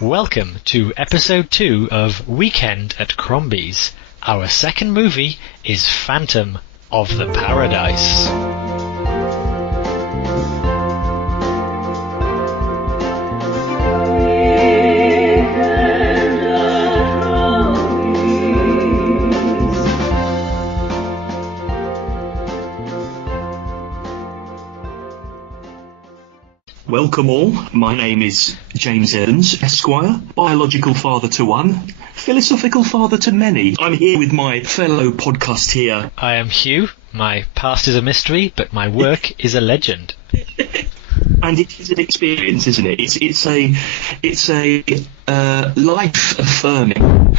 Welcome to episode 2 of Weekend at Crombie's. Our second movie is Phantom of the Paradise. Welcome all, my name is James Evans, Esquire, biological father to one, philosophical father to many. I'm here with my fellow podcasteer. I am Hugh, my past is a mystery, but my work is a legend. And it is an experience, isn't it? It's a life-affirming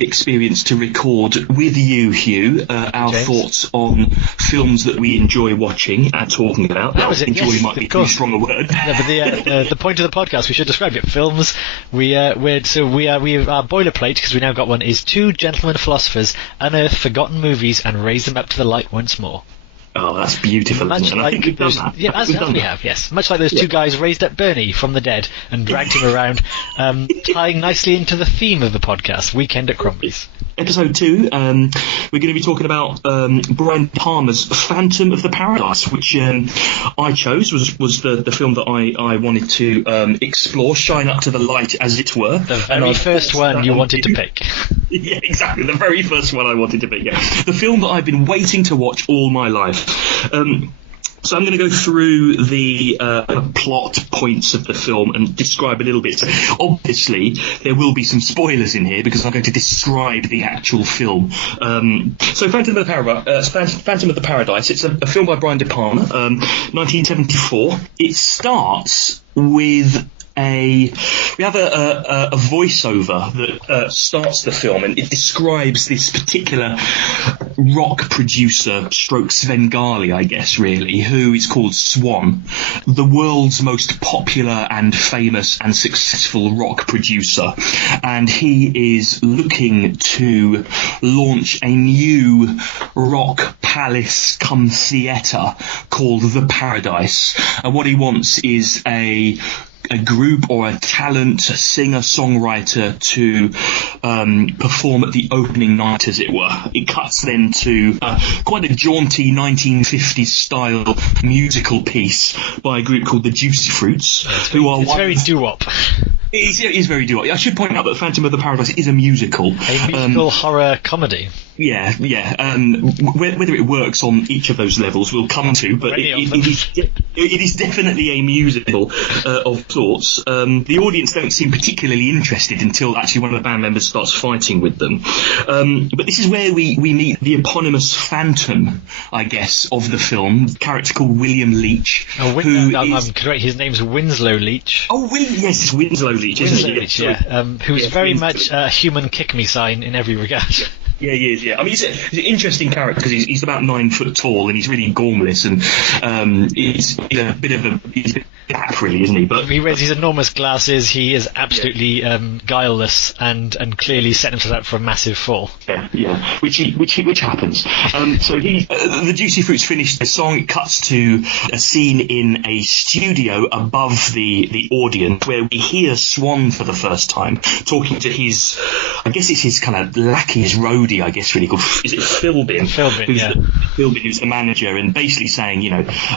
experience to record with you, Hugh, our James. thoughts on films that we enjoy watching and talking about. That was it, enjoy yes, might be of too course. strong a word. Yeah, but the point of the podcast, we should describe it. Films, we have our boilerplate, because we now got one, is two gentlemen philosophers unearth forgotten movies and raise them up to the light once more. Oh, that's beautiful, isn't it? And I think we've done that. Yeah, as we have, yes. Much like those two guys raised up Bernie from the dead and dragged him around, tying nicely into the theme of the podcast, Weekend at Crombie's. Episode 2, we're going to be talking about Brian De Palma's Phantom of the Paradise, which I chose, was the film that I wanted to explore, shine up to the light, as it were. The very first one you wanted to pick. Yeah, exactly, the very first one I wanted to pick, yeah. The film that I've been waiting to watch all my life. So I'm going to go through the plot points of the film and describe a little bit. So obviously, there will be some spoilers in here because I'm going to describe the actual film. So Phantom of the Paradise, it's a film by Brian De Palma, 1974. It starts with we have a voiceover that starts the film, and it describes this particular rock producer stroke Svengali, I guess, really, who is called Swan, the world's most popular and famous and successful rock producer, and he is looking to launch a new rock palace cum theatre called The Paradise, and what he wants is a group or a talent, a singer-songwriter to perform at the opening night, as it were. It cuts then to quite a jaunty 1950s style musical piece by a group called the Juicy Fruits, It's very doo-wop. It is very doo-wop. I should point out that Phantom of the Paradise is a musical. A musical horror comedy. Yeah. Whether it works on each of those levels, we'll come to, but it is definitely a musical of sorts. The audience don't seem particularly interested until actually one of the band members starts fighting with them. But this is where we meet the eponymous Phantom, I guess, of the film, a character called William Leach. I'm correct, his name's Winslow Leach. Oh, yes, it's Winslow Leach, isn't it? Leach, yeah. Who's very much a human kick-me sign in every regard. Yeah, he is, yeah. I mean, he's an interesting character because he's about 9 foot tall and he's really gormless and he's a bit of a gap, really, isn't he? But he wears these enormous glasses. He is absolutely guileless and clearly set himself up for a massive fall. Yeah, which happens. So the Juicy Fruits finished the song. It cuts to a scene in a studio above the audience where we hear Swan for the first time talking to his, I guess it's his kind of lackey, his roadie, I guess, really called, is it Philbin? Philbin, who's the manager, and basically saying,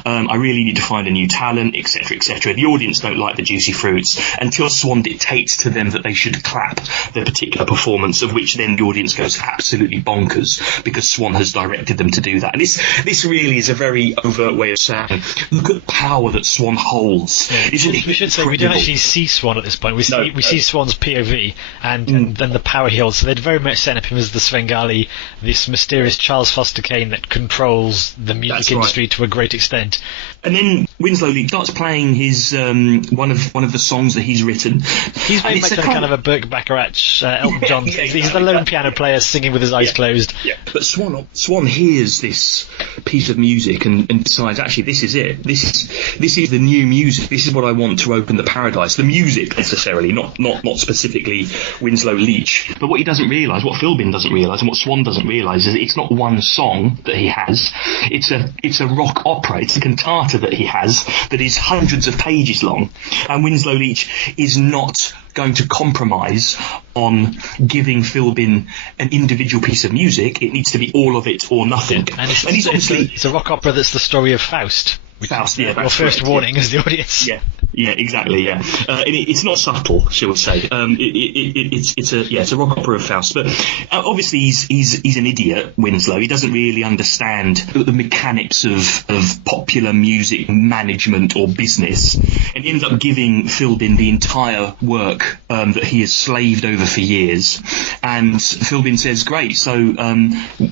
I really need to find a new talent, etc., etc. The audience don't like the Juicy Fruits until Swan dictates to them that they should clap their particular performance, of which then the audience goes absolutely bonkers because Swan has directed them to do that. And this really is a very overt way of saying, look at the power that Swan holds. Yeah, we should say we don't actually see Swan at this point. We see Swan's POV and then the power he holds. So they'd very much set up him as the Svengali, this mysterious Charles Foster Kane that controls the music industry to a great extent. And then Winslow Leach starts playing his one of the songs that he's written. He's very much kind of a Burt Bacharach, Elton John thing. He's the lone piano player singing with his eyes closed. Yeah. But Swan hears this piece of music and decides, actually, this is it. This is the new music. This is what I want to open the paradise. The music necessarily, not specifically Winslow Leach. But what he doesn't realise, what Philbin doesn't realise, and what Swan doesn't realise, is it's not one song that he has. It's a rock opera. It's a cantata that he has that is hundreds of pages long. And Winslow Leach is not going to compromise on giving Philbin an individual piece of music. It needs to be all of it or nothing. And he's obviously... It's a rock opera that's the story of Faust. Faust, yeah, your first warning as the audience. Yeah, exactly. Yeah, it's not subtle, shall we say? It's a rock opera of Faust. But obviously, he's an idiot, Winslow. He doesn't really understand the mechanics of popular music management or business, and he ends up giving Philbin the entire work that he has slaved over for years. And Philbin says, "Great, so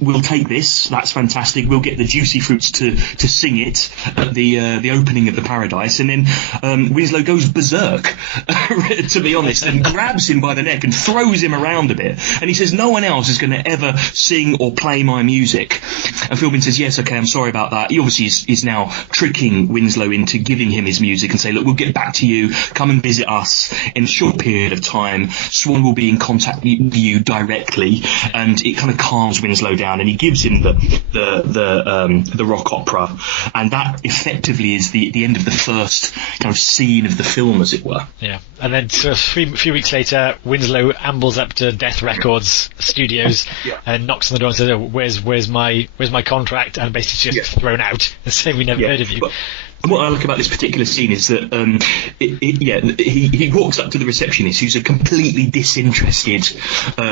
we'll take this. That's fantastic. We'll get the Juicy Fruits to sing it at the opening of the Paradise," and then Winslow goes berserk, to be honest, and grabs him by the neck and throws him around a bit, and he says no one else is going to ever sing or play my music. And Philbin says, yes, okay, I'm sorry about that. He obviously is now tricking Winslow into giving him his music and say, look, we'll get back to you, come and visit us in a short period of time, Swan will be in contact with you directly. And it kind of calms Winslow down, and he gives him the rock opera, and that effectively is the end of the first kind of scene of the film, as it were. Yeah, and then so a few weeks later, Winslow ambles up to Death Records studios and knocks on the door and says, oh, where's my contract? And basically just thrown out and saying, we never heard of you. And what I like about this particular scene is that he walks up to the receptionist, who's a completely disinterested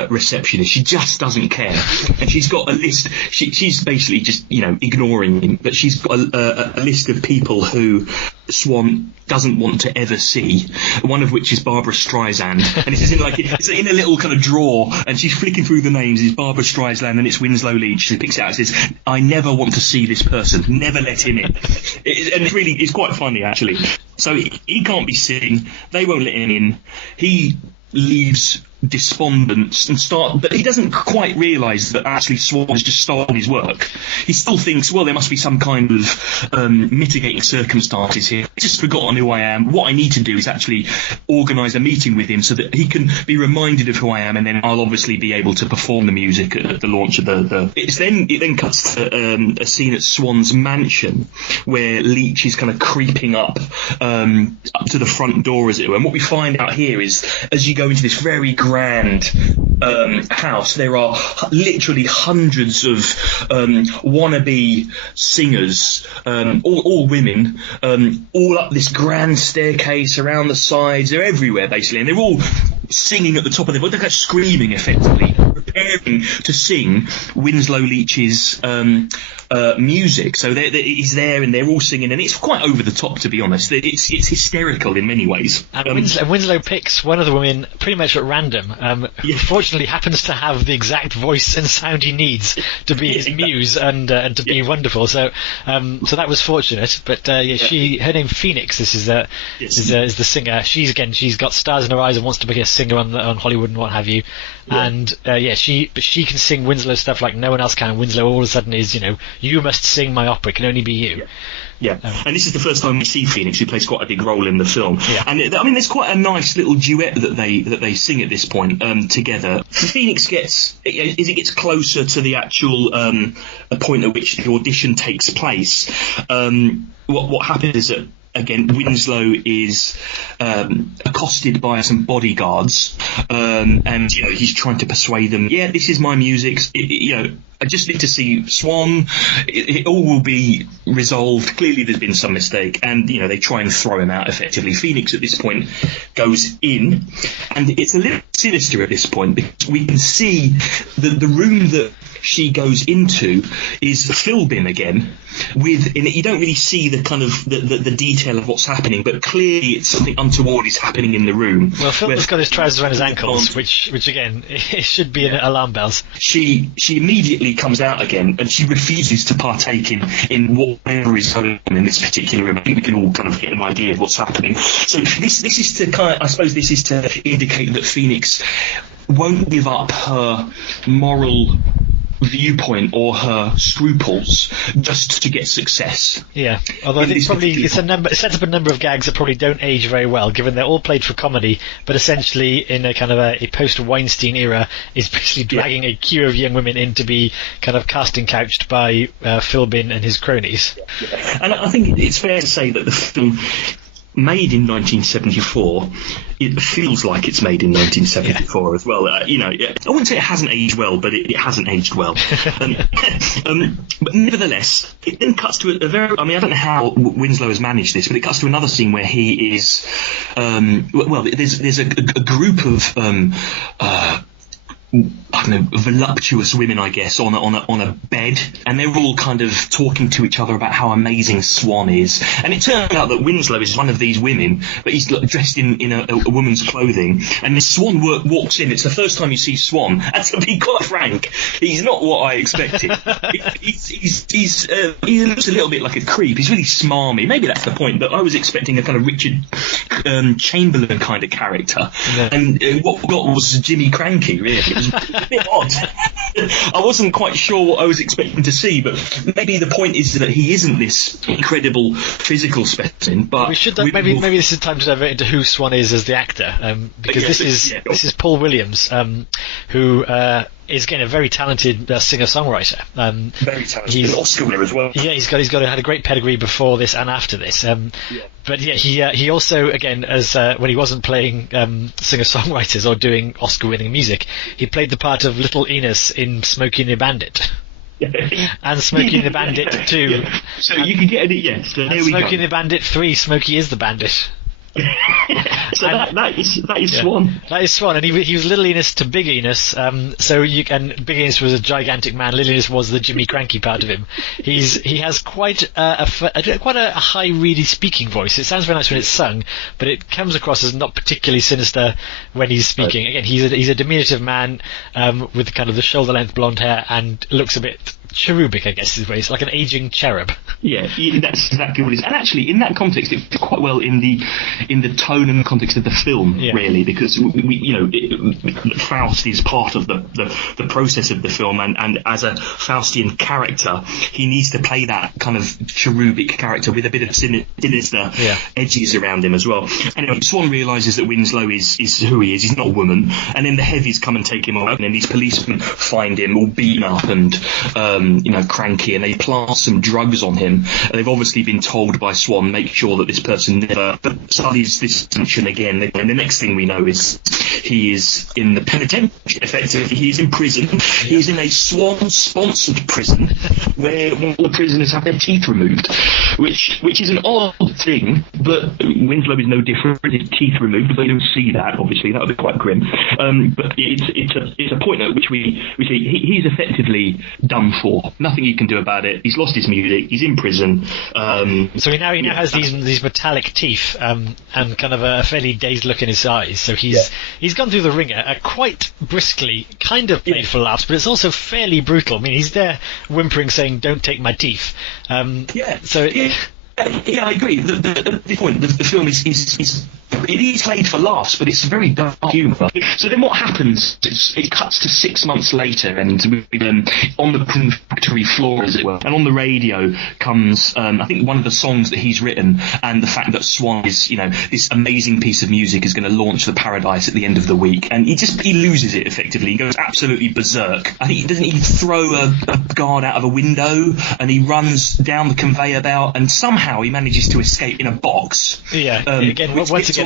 receptionist. She just doesn't care, and she's got a list. She's basically just ignoring him, but she's got a list of people who Swan doesn't want to ever see. One of which is Barbara Streisand, and it's in a little kind of drawer, and she's flicking through the names. It's Barbara Streisand, and it's Winslow Leach. She picks it out and says, "I never want to see this person. Never let him in." And it's quite funny, actually. So he can't be seen. They won't let him in. He leaves despondent but he doesn't quite realise that actually Swan has just stolen his work. He still thinks, well, there must be some kind of mitigating circumstances here. I've just forgotten who I am. What I need to do is actually organise a meeting with him so that he can be reminded of who I am, and then I'll obviously be able to perform the music at the launch of it then cuts to a scene at Swan's mansion where Leach is kind of creeping up to the front door, as it were. And what we find out here is, as you go into this very grand house, there are literally hundreds of wannabe singers, all women, all up this grand staircase, around the sides. They're everywhere, basically, and they're all singing at the top of their voice. They're kind of screaming, effectively, preparing to sing Winslow Leach's music. So he's there, and they're all singing, and it's quite over the top, to be honest. It's hysterical in many ways. And Winslow picks one of the women pretty much at random, who fortunately happens to have the exact voice and sound he needs to be his muse and to be wonderful. So that was fortunate. But her name Phoenix. This is the singer. She's got stars in her eyes and wants to be a singer on Hollywood and what have you. Yeah. And she can sing Winslow stuff like no one else can. Winslow all of a sudden is, you must sing my opera. It can only be you. Yeah, and this is the first time we see Phoenix, who plays quite a big role in the film. Yeah. And there's quite a nice little duet that they sing at this point together. Phoenix gets closer to the actual point at which the audition takes place. What happens is that, again, Winslow is accosted by some bodyguards, and he's trying to persuade them. Yeah, this is my music. I just need to see Swan. It all will be resolved. Clearly, there's been some mistake, and they try and throw him out. Effectively, Phoenix at this point goes in, and it's a little sinister at this point because we can see the room that she goes into is Philbin again. And you don't really see the kind of the detail of what's happening, but clearly it's something untoward is happening in the room. Well, Philbin's got his trousers around his ankles, which again, it should be alarm bells. She immediately comes out again, and she refuses to partake in whatever is going on in this particular room. I think we can all kind of get an idea of what's happening. So this is to this is to indicate that Phoenix won't give up her moral viewpoint or her scruples just to get success. Yeah, although I think it sets up a number of gags that probably don't age very well, given they're all played for comedy, but essentially in a kind of a post-Weinstein era is basically dragging a queue of young women in to be kind of casting couched by Philbin and his cronies. Yeah. And I think it's fair to say that the film made in 1974, it feels like it's made in 1974 as well. I wouldn't say it hasn't aged well, but it hasn't aged well. But nevertheless, it then cuts to a very... I don't know how Winslow has managed this, but it cuts to another scene where he is... there's a group of... voluptuous women, I guess, on a bed, and they're all kind of talking to each other about how amazing Swan is. And it turns out that Winslow is one of these women, but he's dressed in a woman's clothing. And this Swan walks in. It's the first time you see Swan. And to be quite frank, he's not what I expected. He looks a little bit like a creep. He's really smarmy. Maybe that's the point. But I was expecting a kind of Richard Chamberlain kind of character, and what we got was Jimmy Cranky. Really, it was a bit odd. I wasn't quite sure what I was expecting to see, but maybe the point is that he isn't this incredible physical specimen. But we should maybe this is time to divert into who Swan is as the actor, because this is Paul Williams, who is again a very talented singer-songwriter. Very talented. He's an Oscar winner as well. Yeah, he's had a great pedigree before this and after this. But yeah, he also, again, as when he wasn't playing singer-songwriters or doing Oscar-winning music, he played the part of Little Enos in Smokey and the Bandit. And Smokey and the Bandit 2. Yeah. So you can get it, yes. So there we go. Smokey and the Bandit 3, Smokey is the Bandit. So that is Swan. That is Swan, and he was Little Enos to Big Enos. And Big Enos was a gigantic man. Little Enos was the Jimmy Cranky part of him. He has quite a high, really speaking voice. It sounds very nice when it's sung, but it comes across as not particularly sinister when he's speaking. Again, he's a diminutive man with kind of the shoulder length blonde hair and looks a bit cherubic, I guess is what he's like, an aging cherub. Yeah, that's exactly what it is. And actually, in that context, it fits quite well in the tone and the context of the film, really, because Faust is part of the process of the film, and as a Faustian character, he needs to play that kind of cherubic character with a bit of sinister edges around him as well. Anyway, Swan realises that Winslow is who he is. He's not a woman, and then the heavies come and take him away, and then these policemen find him all beaten up and cranky, and they plant some drugs on him. And they've obviously been told by Swan, make sure that this person never studies this tension again. And the next thing we know is he is in the penitentiary, effectively. He's in prison. He's in a Swan-sponsored prison where all the prisoners have their teeth removed, which is an odd thing, but Winslow is no different. His teeth removed, but they don't see that, obviously. That would be quite grim. But it's a point at which we see he's effectively done for. Nothing he can do about it. He's lost his music. He's in prison. So he now has these metallic teeth and kind of a fairly dazed look in his eyes. So he's gone through the ringer quite briskly, kind of played for laughs, but it's also fairly brutal. I mean, he's there whimpering, saying, "Don't take my teeth." Yeah, I agree. The point, the film is played for laughs, but it's very dark humour. So then what happens is it cuts to 6 months later, and on the prison factory floor, as it were, and on the radio comes, I think, one of the songs that he's written, and the fact that Swan is, this amazing piece of music is going to launch the paradise at the end of the week, and he loses it, effectively. He goes absolutely berserk. I think, doesn't he throw a guard out of a window, and he runs down the conveyor belt, and somehow he manages to escape in a box. Once again,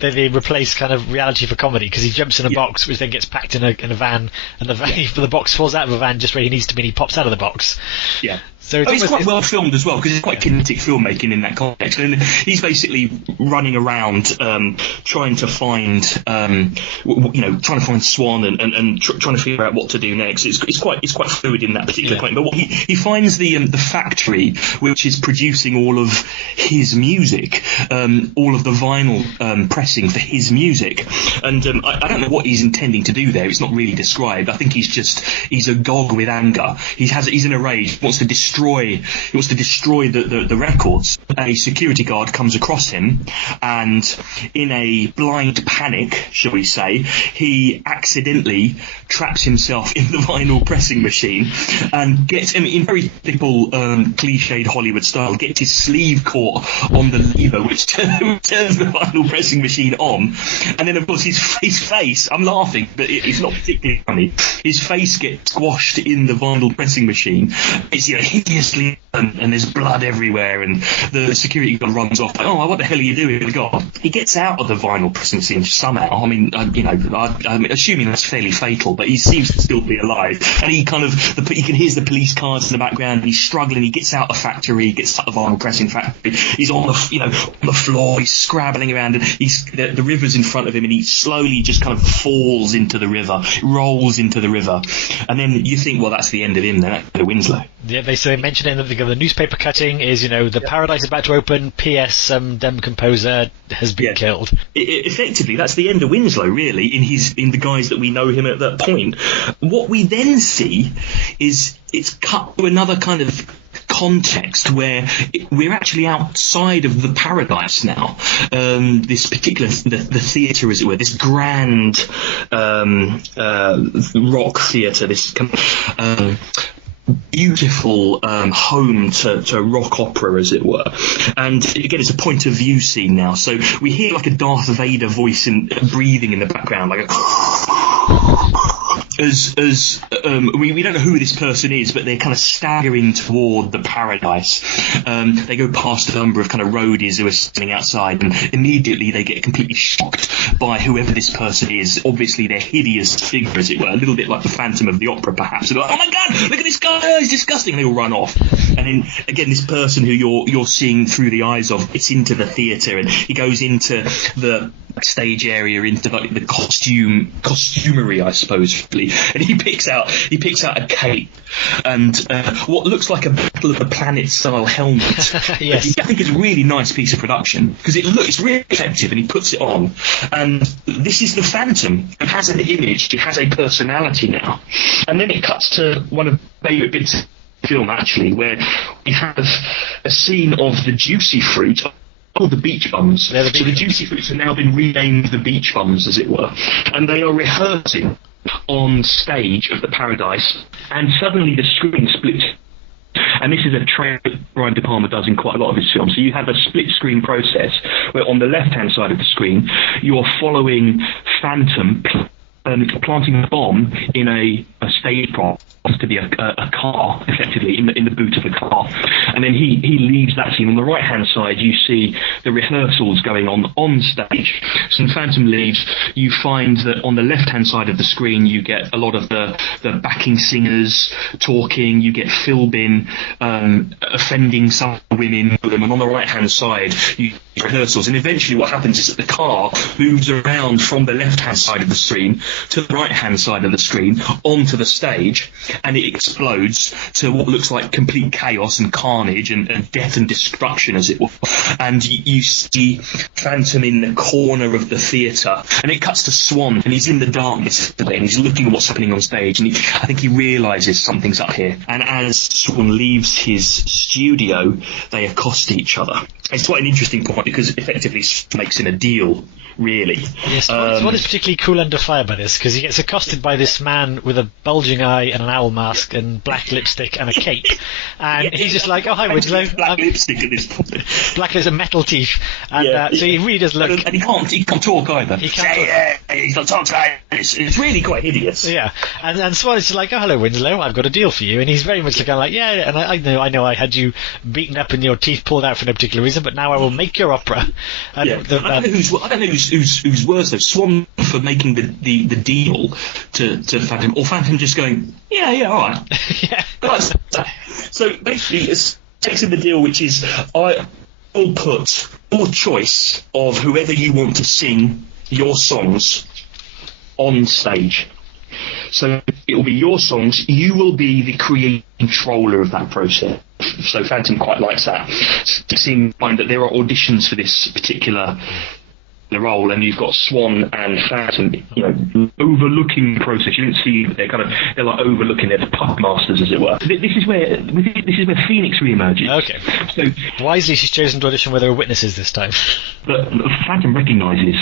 they replace kind of reality for comedy, because he jumps in a box, which then gets packed in a van, and the box falls out of a van just where he needs to be, and he pops out of the box. Yeah. So it's quite well filmed as well, because it's quite kinetic filmmaking in that context. And he's basically running around trying to find Swan and trying to figure out what to do next. It's quite fluid in that particular point. But he finds the factory which is producing all of his music, all of the vinyl pressing for his music. And I don't know what he's intending to do there. It's not really described. I think he's agog with anger. He's in a rage. He wants to destroy the records. A security guard comes across him, and in a blind panic, shall we say, he accidentally traps himself in the vinyl pressing machine and gets him, in very typical cliched Hollywood style, gets his sleeve caught on the lever, which turns the vinyl pressing machine on, and then of course his face, I'm laughing, but it's not particularly funny, his face gets squashed in the vinyl pressing machine. It's hideously, and there's blood everywhere, and the security guard runs off like, oh, what the hell are you doing? God. He gets out of the vinyl pressing machine somehow. I mean, I'm assuming that's fairly fatal, but he seems to still be alive, and he kind of, you can hear the police cars in the background, and he's struggling. He gets out of the factory, he gets out of the vinyl pressing factory, he's on the floor, he's scrabbling around, and the river's in front of him, and he slowly just kind of falls into the river, rolls into the river, and then you think, well, that's the end of him then, that's Winslow. Yeah, they mention in the newspaper cutting is, the paradise is about to open, P.S. some dumb composer has been killed. Effectively, that's the end of Winslow, really, in the guise that we know him at that point. What we then see is it's cut to another kind of context where we're actually outside of the paradise now. This particular the theatre, as it were, this grand rock theatre, this beautiful home to rock opera, as it were. And again, it's a point of view scene now, so we hear like a Darth Vader voice breathing in the background, like we don't know who this person is, but they're kind of staggering toward the paradise. They go past a number of kind of roadies who are standing outside, and immediately they get completely shocked by whoever this person is. Obviously, their hideous figure, as it were, a little bit like the Phantom of the Opera, perhaps. They're like, oh my God, look at this guy, oh, he's disgusting, and they all run off. And then again, this person who you're seeing through the eyes of, it's into the theatre, and he goes into the stage area, into like the costumery, I suppose, and he picks out a cape and what looks like a Battle of the Planet style helmet. Yes. I think it's a really nice piece of production because it's really effective, and he puts it on, and this is the Phantom. It has an image, it has a personality now. And then it cuts to one of my favourite bits of the film, actually, where we have a scene of the Juicy Fruit, called the Beach Bums. So the Juicy Fruits have now been renamed the Beach Bums, as it were, and they are rehearsing on stage of the Paradise, and suddenly the screen splits. And this is a trend that Brian De Palma does in quite a lot of his films. So you have a split screen process where on the left-hand side of the screen you are following Phantom planting a bomb in a stage prop to be a car, effectively, in the boot of a car. And then he leaves that scene. On the right-hand side, you see the rehearsals going on stage. So when Phantom leaves, you find that on the left-hand side of the screen, you get a lot of the backing singers talking. You get Philbin offending some women. And on the right-hand side, you get rehearsals. And eventually what happens is that the car moves around from the left-hand side of the screen to the right-hand side of the screen onto the stage, and it explodes to what looks like complete chaos and carnage and death and destruction, as it were. And you see Phantom in the corner of the theatre, and it cuts to Swan, and he's in the darkness today, and he's looking at what's happening on stage, and I think he realises something's up here. And as Swan leaves his studio, they accost each other. It's quite an interesting point, because effectively Swan makes in a deal, really. Yes, Swan is particularly cool under fire by this, because he gets accosted by this man with a bulging eye and an owl mask and black lipstick and a cape, and he's just like, oh, hi Winslow. Black lipstick at this point. Black lips and metal teeth, and so he really does look. And he can't talk either. He can't talk. It's really quite hideous. Yeah, and Swan is just like, oh, hello Winslow, I've got a deal for you, and he's very much kind of like, yeah, and I know I had you beaten up and your teeth pulled out for no particular reason, but now I will make your opera. And I don't know who's worse though, Swan for making the deal to Phantom, or Phantom just going, yeah, all right. Yeah. So basically, it takes in the deal, which is I will put your choice of whoever you want to sing your songs on stage. So it will be your songs. You will be the creative controller of that process. So Phantom quite likes that. To find that there are auditions for this particular role, and you've got Swan and Phantom, overlooking the process. You didn't see they're like overlooking, they're the puppet masters, as it were. This is where Phoenix reemerges. Okay. So wisely, she's chosen to audition where there are witnesses this time. But Phantom recognises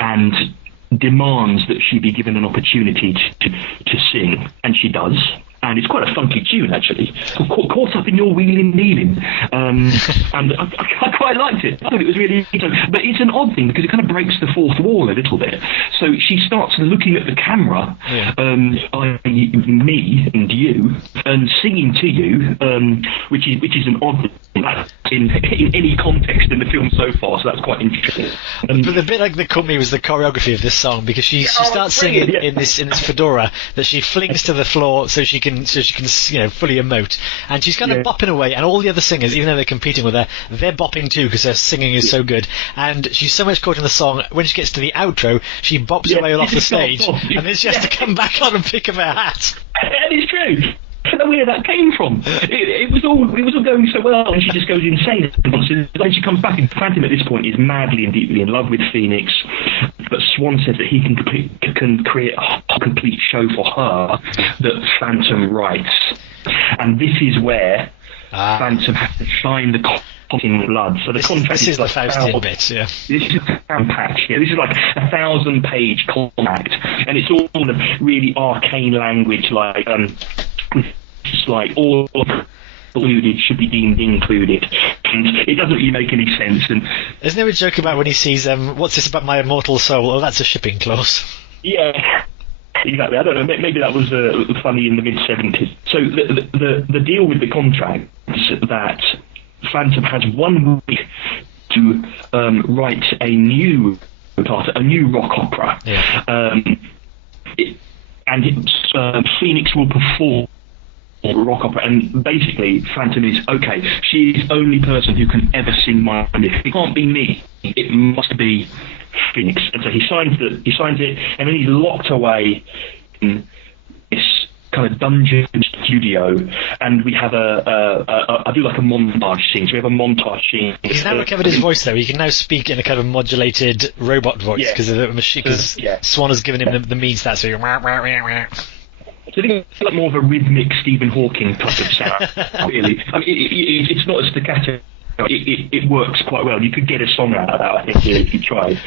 and demands that she be given an opportunity to sing, and she does. and it's quite a funky tune actually. Caught up in your wheeling dealing, and I quite liked it. I thought it was really interesting. But it's an odd thing because it kind of breaks the fourth wall a little bit. So she starts looking at the camera, i.e. me and you, and singing to you, which is an odd thing in any context in the film so far. So that's quite interesting. But the bit that caught me was the choreography of this song, because she starts singing in this fedora that she flings to the floor so she can fully emote, and she's kind of bopping away, and all the other singers, even though they're competing with her, they're bopping too because her singing is so good, and she's so much caught in the song. When she gets to the outro, she bops away off the stage, and then she has to come back on and pick up her hat. That is true. I don't know where that came from. It was all going so well, and she just goes insane. Then she comes back, and Phantom at this point is madly and deeply in love with Phoenix, but Swan says that he can create a complete show for her that Phantom writes, and this is where Phantom has to sign the contract in blood. So the contract is like the Faustian bit, yeah. This is a patch. Yeah, this is like 1,000-page contract, and it's all in a really arcane language, like it's like all included should be deemed included, and it doesn't really make any sense. And isn't there a joke about when he sees what's this about my immortal soul? Oh, that's a shipping clause. Yeah. Exactly. I don't know. Maybe that was funny in the mid-70s. So the deal with the contract is that Phantom has 1 week to write a new rock opera, Phoenix will perform rock opera, and basically Phantom is okay. She's the only person who can ever sing my music. It can't be me. It must be Phoenix. And so he signs it, and then he's locked away in this kind of dungeon studio, and we have I do like a montage scene. So we have a montage scene. He's now recovered his voice, though. He can now speak in a kind of modulated robot voice because of the machine. Because Swan has given him the means that. So So I think it's like more of a rhythmic Stephen Hawking type of sound, really. I mean, it's not a staccato. It works quite well. You could get a song out of that, I think, if you tried.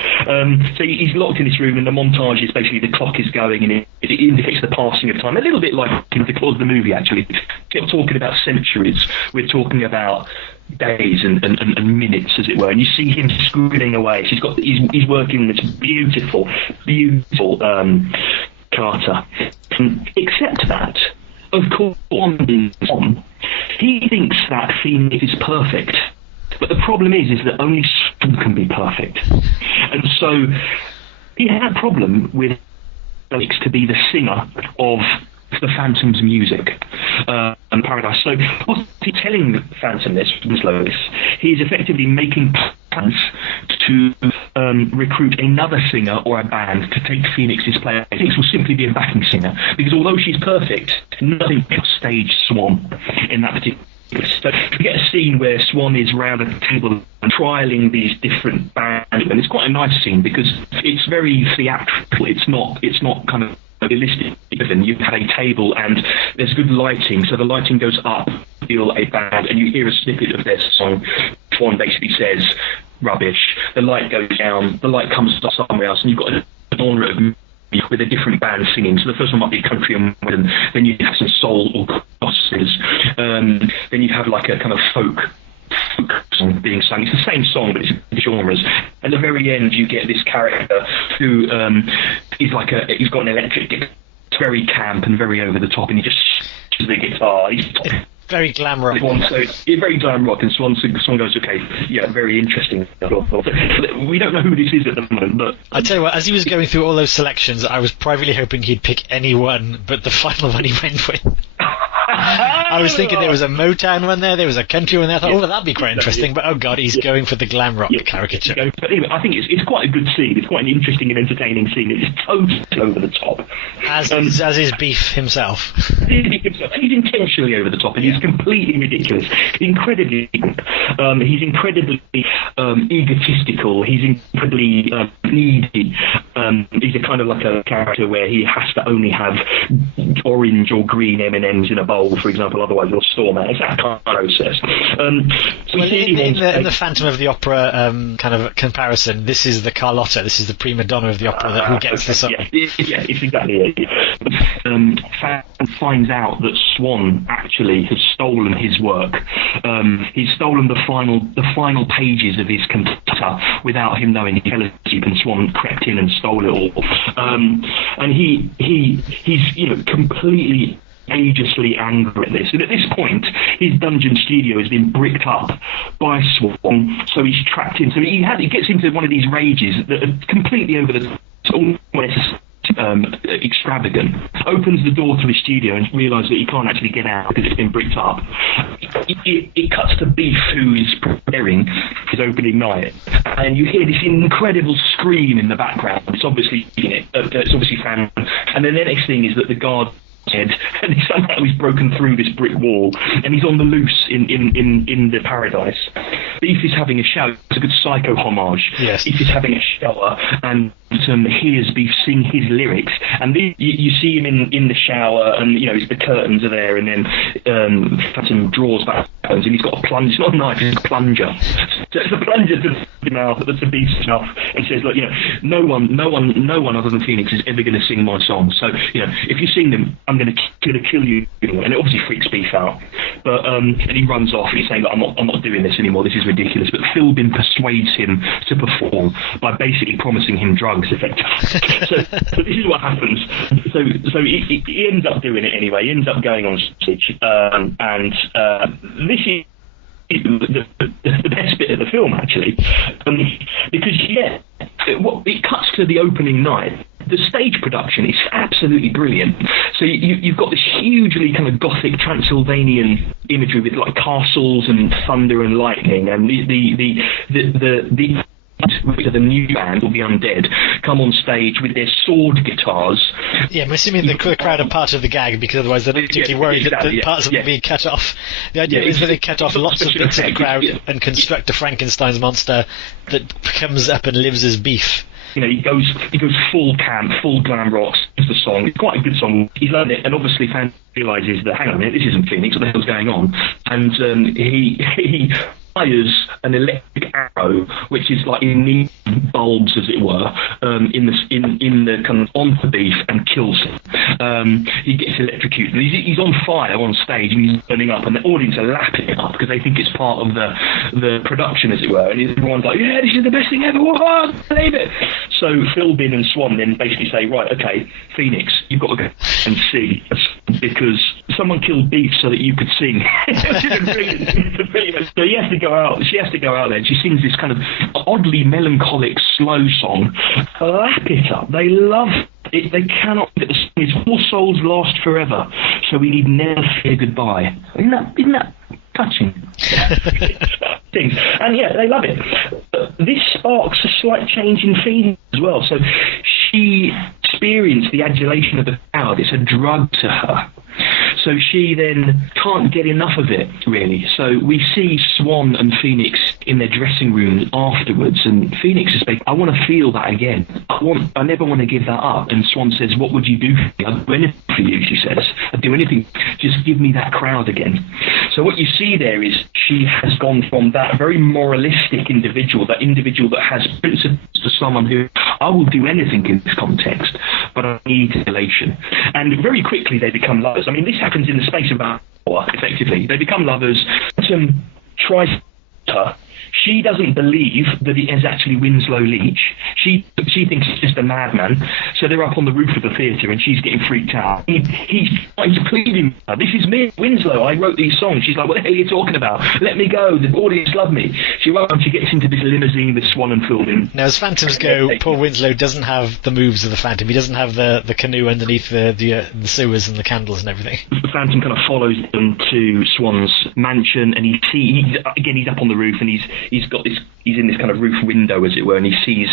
So he's locked in this room, and the montage is basically the clock is going, and it indicates the passing of time. A little bit like the close of the movie, actually. We're not talking about centuries. We're talking about days and minutes, as it were. And you see him scribbling away. So he's working this beautiful Carter. Except that, of course, he thinks that Phoenix is perfect. But the problem is that only Swan can be perfect. And so he had a problem with Phoenix to be the singer of the Phantom's music and Paradise. So what's he telling Phantom this, Lois? He's effectively making plans to recruit another singer or a band to take Phoenix's place. Phoenix will simply be a backing singer, because although she's perfect, nothing can stage Swan in that particular. So we get a scene where Swan is round a table and trialing these different bands, and it's quite a nice scene because it's very theatrical. It's not kind of realistic. Even you have a table and there's good lighting, so the lighting goes up, you feel a band, and you hear a snippet of their song. Swan basically says rubbish. The light goes down. The light comes up somewhere else, and you've got a genre of music with a different band singing. So the first one might be country and western, then you have some soul or gospels, then you have like a kind of folk song being sung. It's the same song, but it's genres. At the very end, you get this character who is like he's got an electric guitar. It's very camp and very over the top, and he just shoots the guitar. He's very glam rock. Very glam rock, and Swan goes, okay, yeah, very interesting. We don't know who this is at the moment, but I tell you what, as he was going through all those selections, I was privately hoping he'd pick any one, but the final one he went with. I was thinking there was a Motown one there was a country one there. I thought, oh, that'd be quite interesting, but oh god, he's going for the glam rock caricature. But anyway, I think it's quite a good scene. It's quite an interesting and entertaining scene. It's totally over the top. As is Beef himself. He's intentionally over the top, and he's completely ridiculous. Incredibly, he's incredibly egotistical. He's incredibly needy. He's a kind of like a character where he has to only have orange or green M&Ms in a bowl, for example. careful, otherwise you'll storm out. It's that kind of process. In the Phantom of the Opera kind of comparison, this is the Carlotta, this is the prima donna of the opera who gets the song. Yeah, it's exactly it. Phantom finds out that Swan actually has stolen his work. He's stolen the final pages of his cantata without him knowing. He fell asleep, and Swan crept in and stole it all. And he's completely ageously angry at this, and at this point his dungeon studio has been bricked up by Swan, so he's trapped in. So he gets into one of these rages that are completely over the almost extravagant. Opens the door to his studio and realises that he can't actually get out because it's been bricked up. It cuts to Beef, who is preparing his opening night, and you hear this incredible scream in the background. It's obviously Phantom, and then the next thing is that the guard head, and somehow he's broken through this brick wall, and he's on the loose in the paradise. Beef is having a shower. It's a good Psycho homage. Yes. Beef is having a shower and hears Beef sing his lyrics, and you see him in the shower, and the curtains are there, and then Phantom draws back and he's got a plunge. It's not a knife, it's a plunger. So it's a plunger to the mouth, that's a Beef's mouth. He says, look, no one other than Phoenix is ever going to sing my song. So if you sing them, I'm going to kill you. And it obviously freaks Beef out. But and he runs off and he's saying, look, I'm not doing this anymore. This is ridiculous. But Philbin persuades him to perform by basically promising him drugs, effectively. so this is what happens. So he ends up doing it anyway. He ends up going on stage, and this is the best bit of the film, actually, because it cuts to the opening night. The stage production is absolutely brilliant. So you've got this hugely kind of gothic Transylvanian imagery with like castles and thunder and lightning, and the new band, or the Undead, come on stage with their sword guitars. Yeah, I'm assuming the crowd are part of the gag, because otherwise they're not particularly worried that parts of them are being cut off. The idea is that they cut off lots of bits of the crowd and construct a Frankenstein's monster that comes up and lives as Beef. He goes full camp, full glam rock. It's the song. It's quite a good song. He's learned it, and obviously Fan realises that, hang on a minute, this isn't Phoenix. What the hell's going on? And he fires an electric arrow, which is like in neon bulbs, as it were, in the kind of onto Beef, and kills him. He gets electrocuted. He's on fire on stage, and he's burning up, and the audience are lapping it up because they think it's part of the production, as it were. And everyone's like, "Yeah, this is the best thing ever! Whoa, I can't believe it!" So Philbin and Swan then basically say, "Right, okay, Phoenix, you've got to go and see, because someone killed Beef so that you could sing." So he has to go out. She has to go out there, and she sings this kind of oddly melancholic, slow song. Lap it up. They love it. They cannot get the song. Is all souls last forever, so we need never say goodbye. Isn't that touching? Things. And yeah, they love it. But this sparks a slight change in feeling as well. So she experienced the adulation of the crowd. It's a drug to her. So she then can't get enough of it, really. So we see Swan and Phoenix in their dressing room afterwards, and Phoenix is like, I want to feel that again. I never want to give that up. And Swan says, what would you do for me? I'd do anything for you, she says. I'd do anything. Just give me that crowd again. So what you see there is she has gone from that very moralistic individual, that individual that has principles, to someone who, I will do anything in this context, but I need elation. And very quickly they become lovers. I mean, this happens in the space of about an hour, effectively. They become lovers. Phantom tries her. She doesn't believe that it is actually Winslow Leach. She thinks it's just a madman. So they're up on the roof of the theatre, and she's getting freaked out. He's pleading, this is me, Winslow, I wrote these songs. She's like, what the hell are you talking about? Let me go, the audience love me. She gets into this limousine with Swan and Philbin. Now, as Phantoms go, poor Winslow doesn't have the moves of the Phantom. He doesn't have the canoe underneath the sewers and the candles and everything. The Phantom kind of follows them to Swan's mansion, and he's up on the roof, and he's in this kind of roof window, as it were, and he sees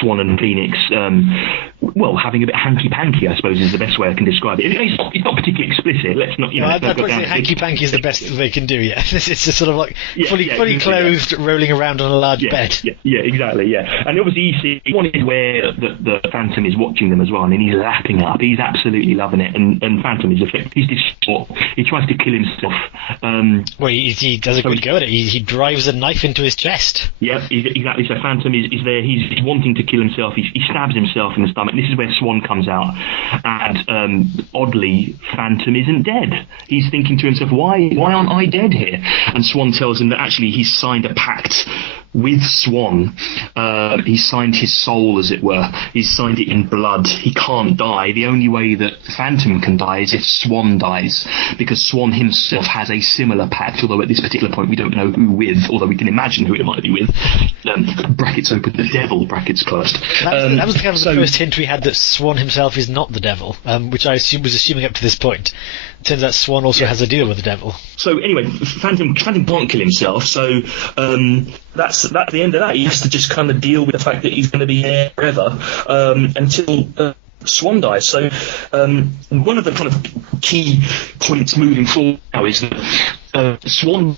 Swan and Phoenix, having a bit hanky-panky, I suppose, is the best way I can describe it. It's not particularly explicit. Let's not, I'd probably say hanky-panky is the best they can do, yeah. It's just sort of like fully clothed, rolling around on a large bed. Yeah, exactly, yeah. And obviously he is aware that the Phantom is watching them as well, and he's lapping up. He's absolutely loving it, and Phantom is he's distraught. He tries to kill himself. He does a good go at it. He drives a knife into his chest. Yeah, exactly. So Phantom is there. He's wanting to kill himself. He stabs himself in the stomach. This is where Swan comes out, and oddly, Phantom isn't dead. He's thinking to himself, why aren't I dead here? And Swan tells him that actually he's signed a pact with Swan. He signed his soul, as it were. He's signed it in blood. He can't die. The only way that Phantom can die is if Swan dies, because Swan himself has a similar pact, although at this particular point we don't know who with, although we can imagine who it might be with. Brackets open, the devil, brackets closed. That was kind of the first hint we had that Swan himself is not the devil, which I was assuming up to this point. Turns out Swan also has a deal with the devil. So anyway, Phantom can't kill himself, so that's the end of that. He has to just kind of deal with the fact that he's going to be there forever until Swan dies. So one of the kind of key points moving forward now is that Swan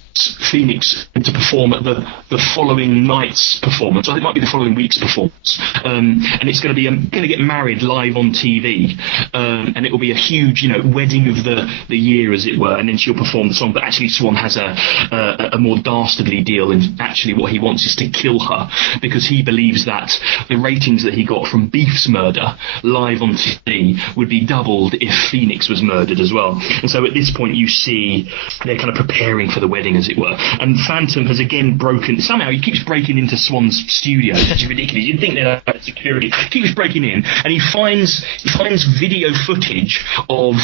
Phoenix to perform at the following night's performance. I think it might be the following week's performance, and it's going to get married live on TV, and it will be a huge, wedding of the year, as it were. And then she'll perform the song. But actually, Swan has a more dastardly deal, and actually, what he wants is to kill her, because he believes that the ratings that he got from Beef's murder live on TV would be doubled if Phoenix was murdered as well. And so at this point, you see they're kind of preparing for the wedding, as it were. And Phantom has again somehow he keeps breaking into Swan's studio, which is ridiculous. You'd think they're about security. He keeps breaking in, and he finds video footage of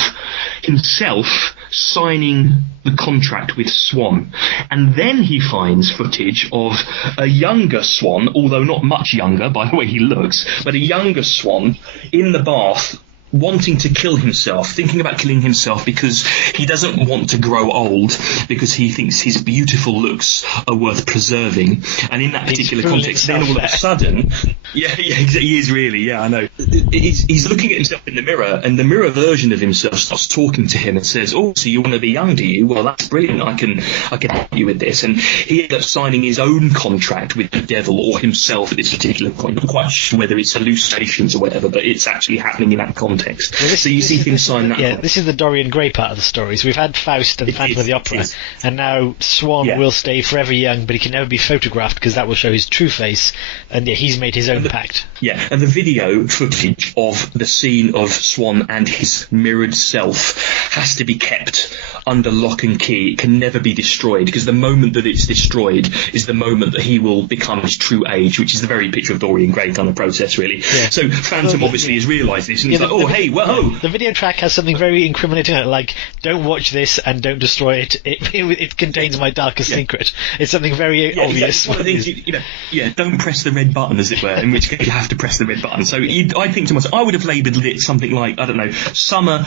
himself signing the contract with Swan. And then he finds footage of a younger Swan, although not much younger by the way he looks, but a younger Swan in the bath, wanting to kill himself, thinking about killing himself because he doesn't want to grow old, because he thinks his beautiful looks are worth preserving. And in that particular context, then all of a sudden, he is really, I know. He's looking at himself in the mirror, and the mirror version of himself starts talking to him and says, "Oh, so you want to be young, do you? Well, that's brilliant. I can help you with this." And he ends up signing his own contract with the devil or himself at this particular point. I'm not quite sure whether it's hallucinations or whatever, but it's actually happening in that context. Well, so you see him sign that. Yeah, this is the Dorian Gray part of the story. So we've had Faust and Phantom of the Opera, and now Swan will stay forever young, but he can never be photographed because that will show his true face. And he's made his own pact. Yeah, and the video footage of the scene of Swan and his mirrored self has to be kept under lock and key. It can never be destroyed, because the moment that it's destroyed is the moment that he will become his true age, which is the very Picture of Dorian Gray kind of process, really. Yeah. So Phantom obviously has realised this, and he's like, "Oh, hey, whoa!" The video track has something very incriminating in it, like, "Don't watch this and don't destroy it. It contains my darkest secret." It's something very obvious. One of the things don't press the red button, as it were. In which case you have to press the red button. So I think to myself, I would have labelled it something like, I don't know, summer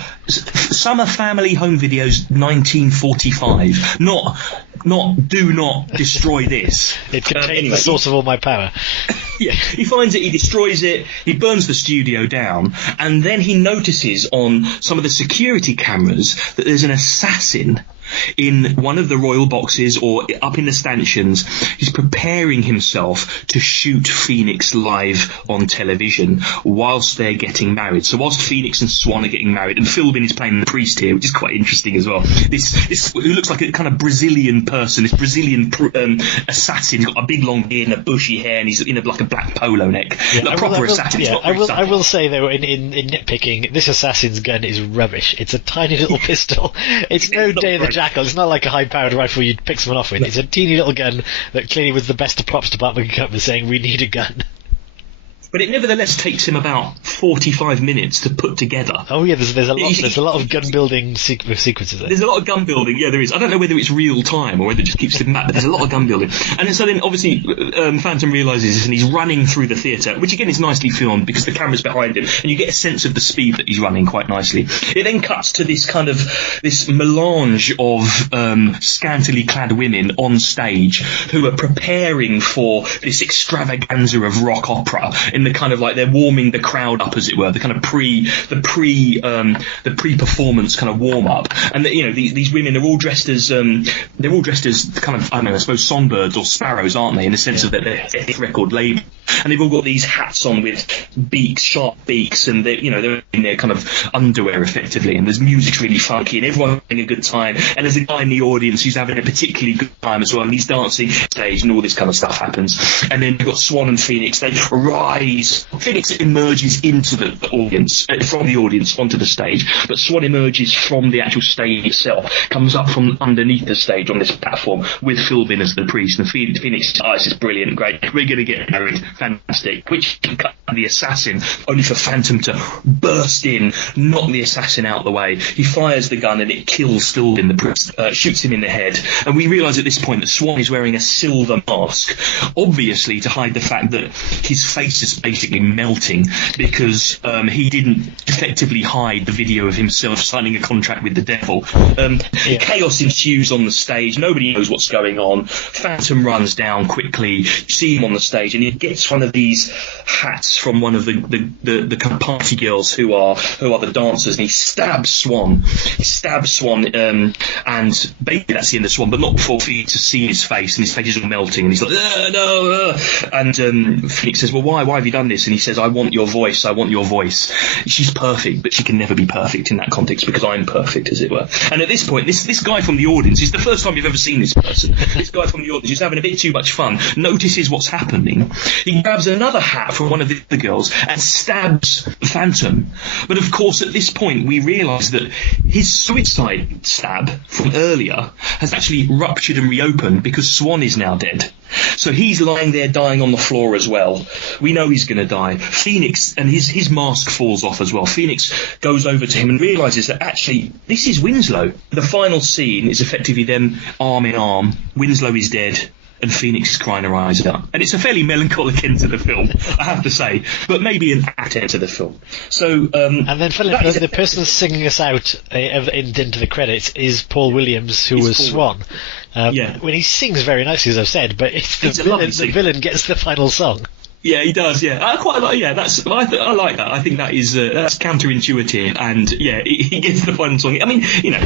family home videos 1945. Not do not destroy this. It contains the source of all my power. He finds it, he destroys it, he burns the studio down, and then he notices on some of the security cameras that there's an assassin in one of the royal boxes or up in the stanchions. He's preparing himself to shoot Phoenix live on television whilst they're getting married. So whilst Phoenix and Swan are getting married, and Philbin is playing the priest here, which is quite interesting as well. This who looks like a kind of Brazilian person, this Brazilian assassin. He's got a big long beard and a bushy hair, and he's in like a black polo neck. Like proper assassin. I will say though, in nitpicking, this assassin's gun is rubbish. It's a tiny little pistol. It's no Day of the Jackal. It's not like a high-powered rifle you'd pick someone off with. It's a teeny little gun that clearly was the best the props department could come up with, saying, "We need a gun." But it nevertheless takes him about 45 minutes to put together. Oh yeah, there's a lot of gun building sequences there. There's a lot of gun building, yeah, there is. I don't know whether it's real time or whether it just keeps slipping back, but there's a lot of gun building. And so then, obviously, Phantom realises this, and he's running through the theatre, which again is nicely filmed because the camera's behind him, and you get a sense of the speed that he's running quite nicely. It then cuts to this kind of this melange of scantily clad women on stage who are preparing for this extravaganza of rock opera in the kind of like they're warming the crowd up, as it were, the kind of pre-performance kind of warm up, and these women are all dressed as kind of, I don't know, I suppose songbirds or sparrows, aren't they? In the sense of that they're record label, and they've all got these hats on with beaks, sharp beaks, and they're in their kind of underwear effectively, and there's music's really funky, and everyone's having a good time, and there's a guy in the audience who's having a particularly good time as well, and he's dancing on stage, and all this kind of stuff happens. And then you've got Swan and Phoenix. They rise. Phoenix emerges into the audience, from the audience onto the stage, but Swan emerges from the actual stage itself, comes up from underneath the stage on this platform with Philbin as the priest, and Phoenix, this is brilliant, great, we're going to get married, fantastic, which can cut the assassin, only for Phantom to burst in, knock the assassin out the way. He fires the gun and it kills Philbin, the priest, shoots him in the head, and we realise at this point that Swan is wearing a silver mask, obviously to hide the fact that his face is basically melting because he didn't effectively hide the video of himself signing a contract with the devil. Chaos ensues on the stage. Nobody knows what's going on. Phantom runs down quickly. You see him on the stage, and he gets one of these hats from one of the kind of party girls who are the dancers, and he stabs Swan. And basically that's the end of Swan, but not before Phoenix has seen his face, and his face is all melting, and he's like, no. And Phoenix says, well, why have you done this? And he says, I want your voice. She's perfect, but she can never be perfect in that context because I'm perfect, as it were. And at this point, this guy from the audience, is the first time you've ever seen this person. This guy from the audience is having a bit too much fun, notices what's happening. He grabs another hat from one of the other girls and stabs Phantom. But of course, at this point, we realise that his suicide stab from earlier has actually ruptured and reopened because Swan is now dead. So he's lying there dying on the floor as well. We know he's going to die. Phoenix, and his mask falls off as well. Phoenix goes over to him and realises that actually this is Winslow. The final scene is effectively them arm in arm. Winslow is dead, and Phoenix is crying her eyes out. And it's a fairly melancholic end to the film, I have to say, but maybe an apt end to the film. So, and then Philip, the person singing us out into the credits is Paul Williams, who was Swan. When he sings very nicely, as I've said, but it's the villain gets the final song. Yeah, he does. Yeah, I quite like. Yeah, I like that. I think that is that's counterintuitive, and yeah, he gets the final song. I mean,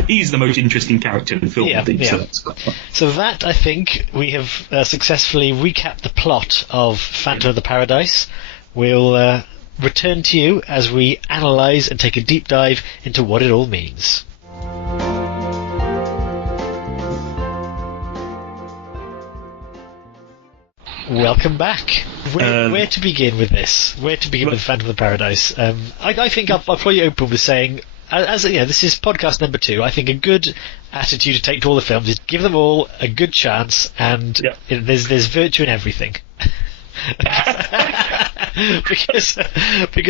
he's the most interesting character in the film. I think, yeah. So that's quite fun. So that, I think, we have successfully recapped the plot of Phantom of the Paradise. We'll return to you as we analyse and take a deep dive into what it all means. Welcome back. Where to begin with this? Where to begin with Phantom of the Paradise? I think I'll probably open with saying, this is podcast number 2. I think a good attitude to take to all the films is give them all a good chance, and there's virtue in everything. because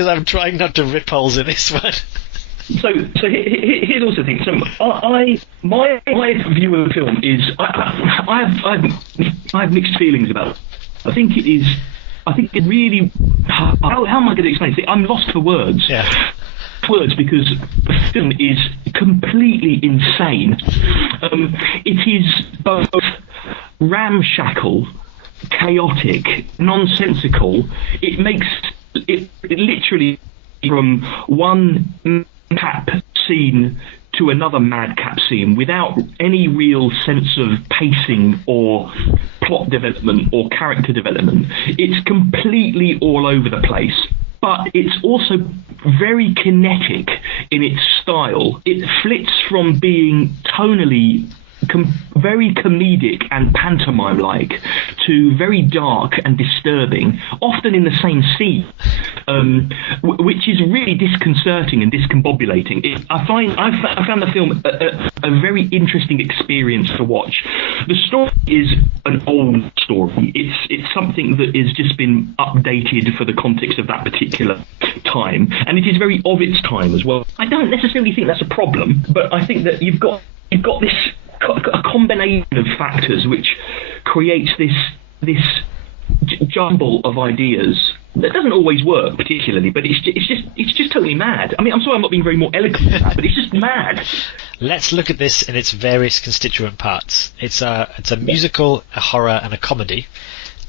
I'm trying not to rip holes in this one. So here's also the thing. So my view of the film is I have mixed feelings about it. I think it really. How am I going to explain it? I'm lost for words. Yeah. Words, because the film is completely insane. It is both ramshackle, chaotic, nonsensical. It makes it literally from one cap scene to another madcap scene without any real sense of pacing or plot development or character development. It's completely all over the place, but it's also very kinetic in its style. It flits from being tonally very comedic and pantomime-like to very dark and disturbing, often in the same scene, which is really disconcerting and discombobulating. I found the film a very interesting experience to watch. The story is an old story. It's something that has just been updated for the context of that particular time, and it is very of its time as well. I don't necessarily think that's a problem, but I think that you've got this a combination of factors which creates this jumble of ideas that doesn't always work particularly, but it's just totally mad. I mean, I'm sorry I'm not being very more eloquent than that, but it's just mad. Let's look at this in its various constituent parts. It's a musical, a horror, and a comedy.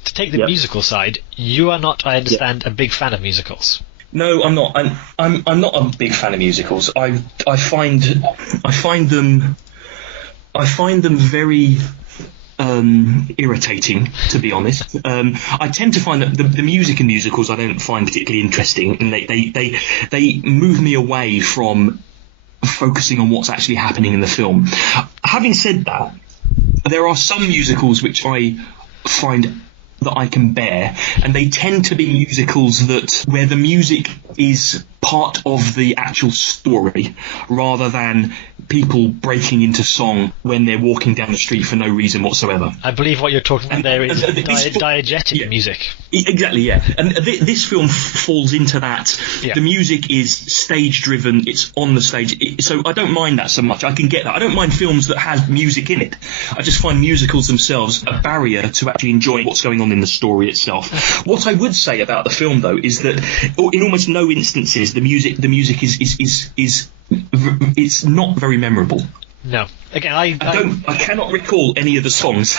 To take the musical side, you are not, I understand, a big fan of musicals. No, I'm not. I'm not a big fan of musicals. I find them very irritating, to be honest. I tend to find that the music in musicals I don't find particularly interesting, and they move me away from focusing on what's actually happening in the film. Having said that, there are some musicals which I find that I can bear, and they tend to be musicals where the music is part of the actual story rather than people breaking into song when they're walking down the street for no reason whatsoever. I believe what you're talking about there is diegetic music. Exactly, yeah. And this film falls into that. Yeah. The music is stage-driven, it's on the stage, so I don't mind that so much. I can get that. I don't mind films that have music in it. I just find musicals themselves a barrier to actually enjoying what's going on in the story itself. What I would say about the film, though, is that in almost no instances the music is it's not very memorable. No. Again, I cannot recall any of the songs.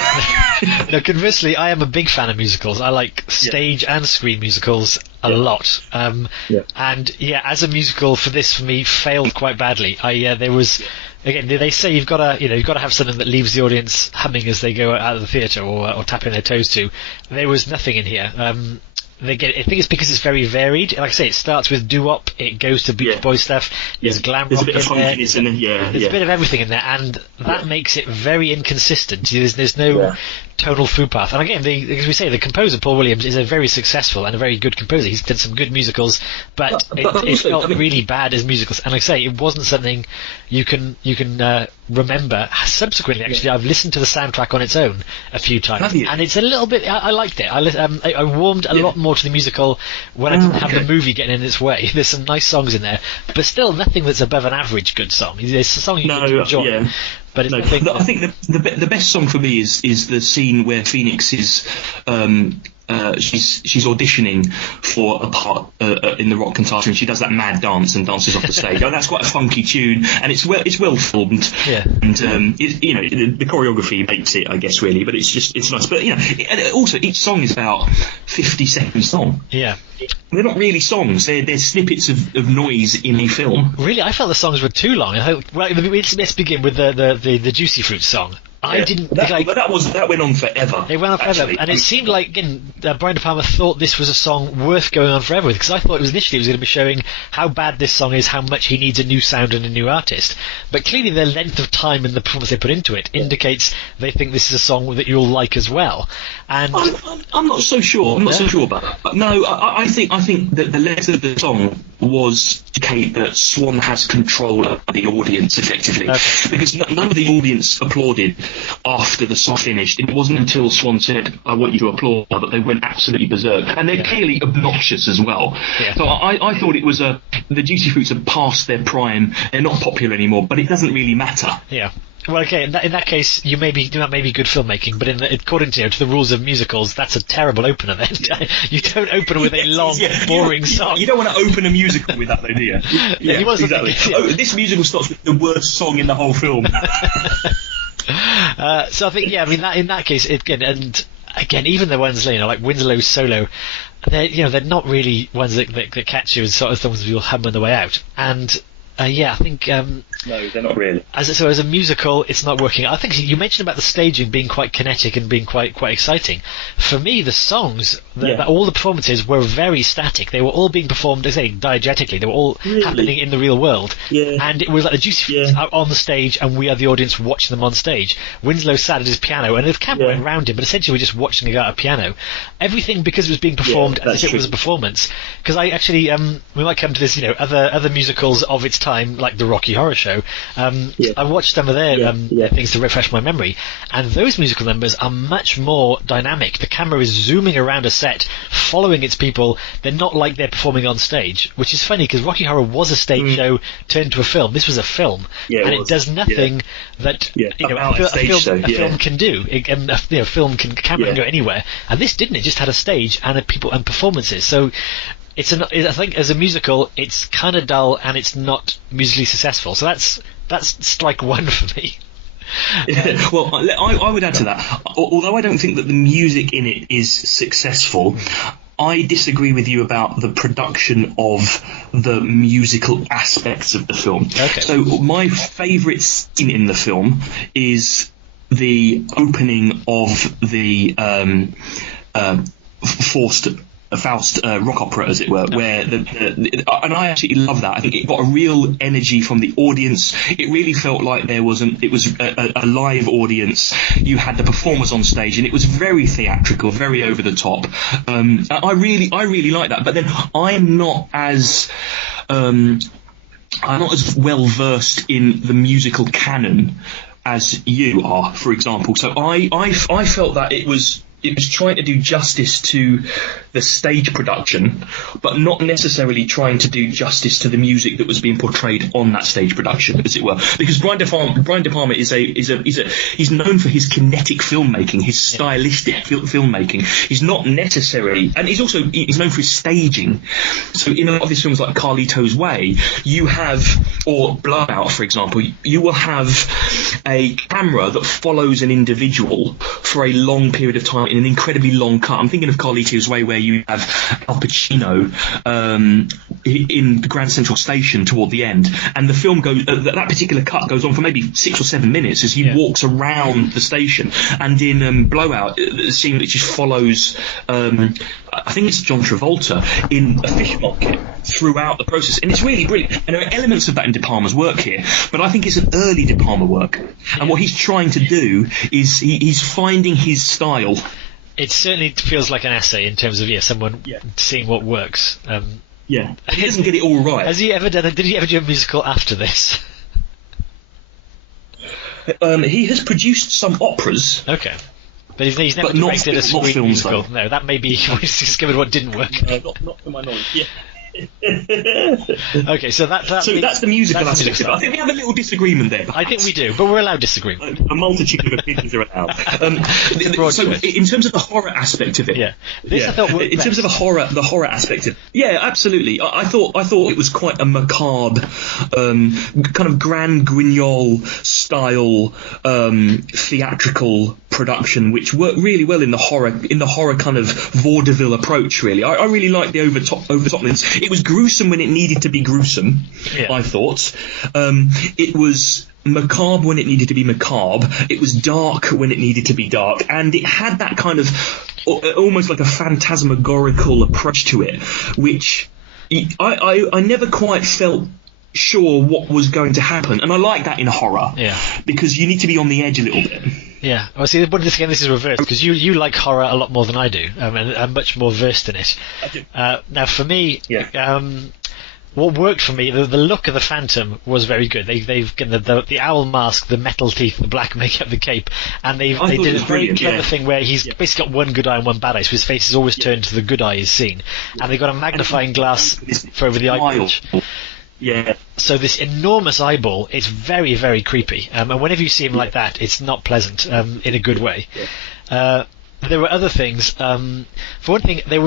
No, conversely, I am a big fan of musicals. I like stage and screen musicals a lot. And as a musical, for me, failed quite badly. There was. Again, they say you've got to have something that leaves the audience humming as they go out of the theatre or tapping their toes to. There was nothing in here. I think it's because it's very varied. Like I say, it starts with doo-wop, it goes to Beach Boy stuff, there's glam rock in there, there's a bit of everything in there, and that makes it very inconsistent. There's no tonal food path. And again, as we say, the composer, Paul Williams, is a very successful and a very good composer. He's done some good musicals, but it felt really bad as musicals. And like I say, it wasn't something you can remember. Subsequently, actually, I've listened to the soundtrack on its own a few times, and it's a little bit. I liked it. I warmed a lot more to the musical when I didn't have the movie getting in its way. There's some nice songs in there, but still nothing that's above an average good song. It's a song you can enjoy. Yeah. But I think the best song for me is the scene where Phoenix is she's auditioning for a part in the rock cantata, and she does that mad dance and dances off the stage. That's quite a funky tune, and it's well filmed. Yeah. And the choreography makes it, I guess, really. But it's nice. But and also each song is about 50 seconds long. Yeah. They're not really songs. They're snippets of noise in a film. Really, I felt the songs were too long. Let's begin with the Juicy Fruit song. I didn't. But that went on forever. It went on forever, and it seemed like Brian De Palma thought this was a song worth going on forever with, because I thought initially it was going to be showing how bad this song is, how much he needs a new sound and a new artist. But clearly, the length of time and the performance they put into it indicates they think this is a song that you'll like as well. And I'm not so sure. I'm not so sure about that. But no, I think that the length of the song was to indicate that Swan has control of the audience effectively, because none of the audience applauded after the song finished. It wasn't until Swan said, "I want you to applaud," that they went absolutely berserk, and they're clearly obnoxious as well. Yeah. So I thought it was the Juicy Fruits have passed their prime. They're not popular anymore, but it doesn't really matter. Yeah. Well, okay. In that case, that may be good filmmaking, but according to the rules of musicals, that's a terrible opener. Then you don't open with a long, boring song. You don't want to open a musical with that, though, do you? Yeah, exactly. This musical starts with the worst song in the whole film. So I think, in that case, again, even the ones like Winslow's solo, they're not really ones that catch you as sort of things you'll hum on the way out. And Yeah, I think. No, they're not really. As a musical, it's not working. I think you mentioned about the staging being quite kinetic and being quite exciting. For me, the songs, all the performances were very static. They were all being performed, as I say, diegetically. They were all happening in the real world. Yeah. And it was like the juicy fruits out on the stage, and we are the audience watching them on stage. Winslow sat at his piano, and the camera went round him, but essentially we're just watching a guy at a piano. Everything because it was being performed as if it was a performance. Because I actually, we might come to this, other musicals of its time, like the Rocky Horror Show. I watched some of their things to refresh my memory, and those musical numbers are much more dynamic. The camera is zooming around a set, following its people. They're not like they're performing on stage, which is funny because Rocky Horror was a stage show turned to a film. This was a film, and it does nothing that a film can do. A film camera can go anywhere, and this didn't. It just had a stage and people and performances. So I think as a musical, it's kind of dull and it's not musically successful. So that's strike one for me. Well, I would add to that. Although I don't think that the music in it is successful, I disagree with you about the production of the musical aspects of the film. Okay. So my favourite scene in the film is the opening of the Faust rock opera, as it were, where and I actually love that. I think it got a real energy from the audience. It really felt like it was a live audience. You had the performers on stage, and it was very theatrical, very over the top. I really like that. But then I'm not as well versed in the musical canon as you are, for example. So I felt that it was trying to do justice to the stage production, but not necessarily trying to do justice to the music that was being portrayed on that stage production, as it were. Because Brian De Palma he's known for his kinetic filmmaking, his stylistic filmmaking. He's not necessarily, and he's known for his staging. So in a lot of his films, like Carlito's Way, or Blowout, for example, you will have a camera that follows an individual for a long period of time in an incredibly long cut. I'm thinking of Carlito's Way, where you have Al Pacino in the Grand Central Station toward the end, and the film goes. That particular cut goes on for maybe 6 or 7 minutes as he walks around the station. And in Blowout, the scene that just follows, I think it's John Travolta in a fish market throughout the process, and it's really brilliant. And there are elements of that in De Palma's work here, but I think it's an early De Palma work. And what he's trying to do is he's finding his style. It certainly feels like an essay in terms of someone seeing what works. He doesn't get it all right. Did he ever do a musical after this? He has produced some operas. Okay. But he's never directed a screen musical. Though. No, that may be he's discovered what didn't work. Not to my knowledge. Yeah. Okay, so that's the musical aspect of it. I think we have a little disagreement there. I think we do, but we're allowed disagreement. A multitude of opinions are allowed. So in terms of the horror aspect of it, I thought worked in terms of the horror aspect of it, absolutely. I thought it was quite a macabre, kind of Grand Guignol style theatrical production, which worked really well in the horror kind of vaudeville approach. Really, I really liked the over topness. It was gruesome when it needed to be gruesome. I thought it was macabre when it needed to be macabre. It was dark when it needed to be dark, and it had that kind of almost like a phantasmagorical approach to it, which I never quite felt sure what was going to happen, and I like that in horror. Because you need to be on the edge a little bit. Yeah. Well, see, this is reversed, because you like horror a lot more than I do, and I'm much more versed in it. I do. Now, for me, what worked for me, the look of the Phantom was very good. They've the owl mask, the metal teeth, the black makeup, the cape, and they did a very clever thing where he's basically got one good eye and one bad eye, so his face is always turned to the good eye is seen, and they've got a magnifying glass for over the eye patch. Yeah. So this enormous eyeball is very, very creepy. And whenever you see him like that, it's not pleasant in a good way. There were other things. For one thing, there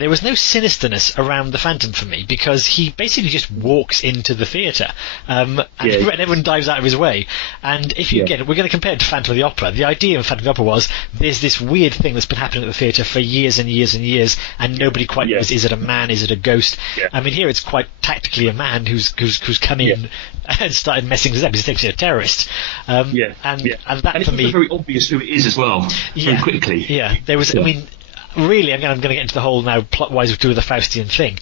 there was no sinisterness around the Phantom for me, because he basically just walks into the theatre, and everyone dives out of his way. And if you we're going to compare it to Phantom of the Opera. The idea of Phantom of the Opera was there's this weird thing that's been happening at the theatre for years and years and years, and nobody quite knows, is it a man, is it a ghost? I mean, here it's quite tactically a man who's come in and started messing this up. He's actually a terrorist. And that, and for me, it's very obvious who it is as well. Very quickly. There was. I mean, really, I'm going to get into the whole now plot-wise to do with the Faustian thing.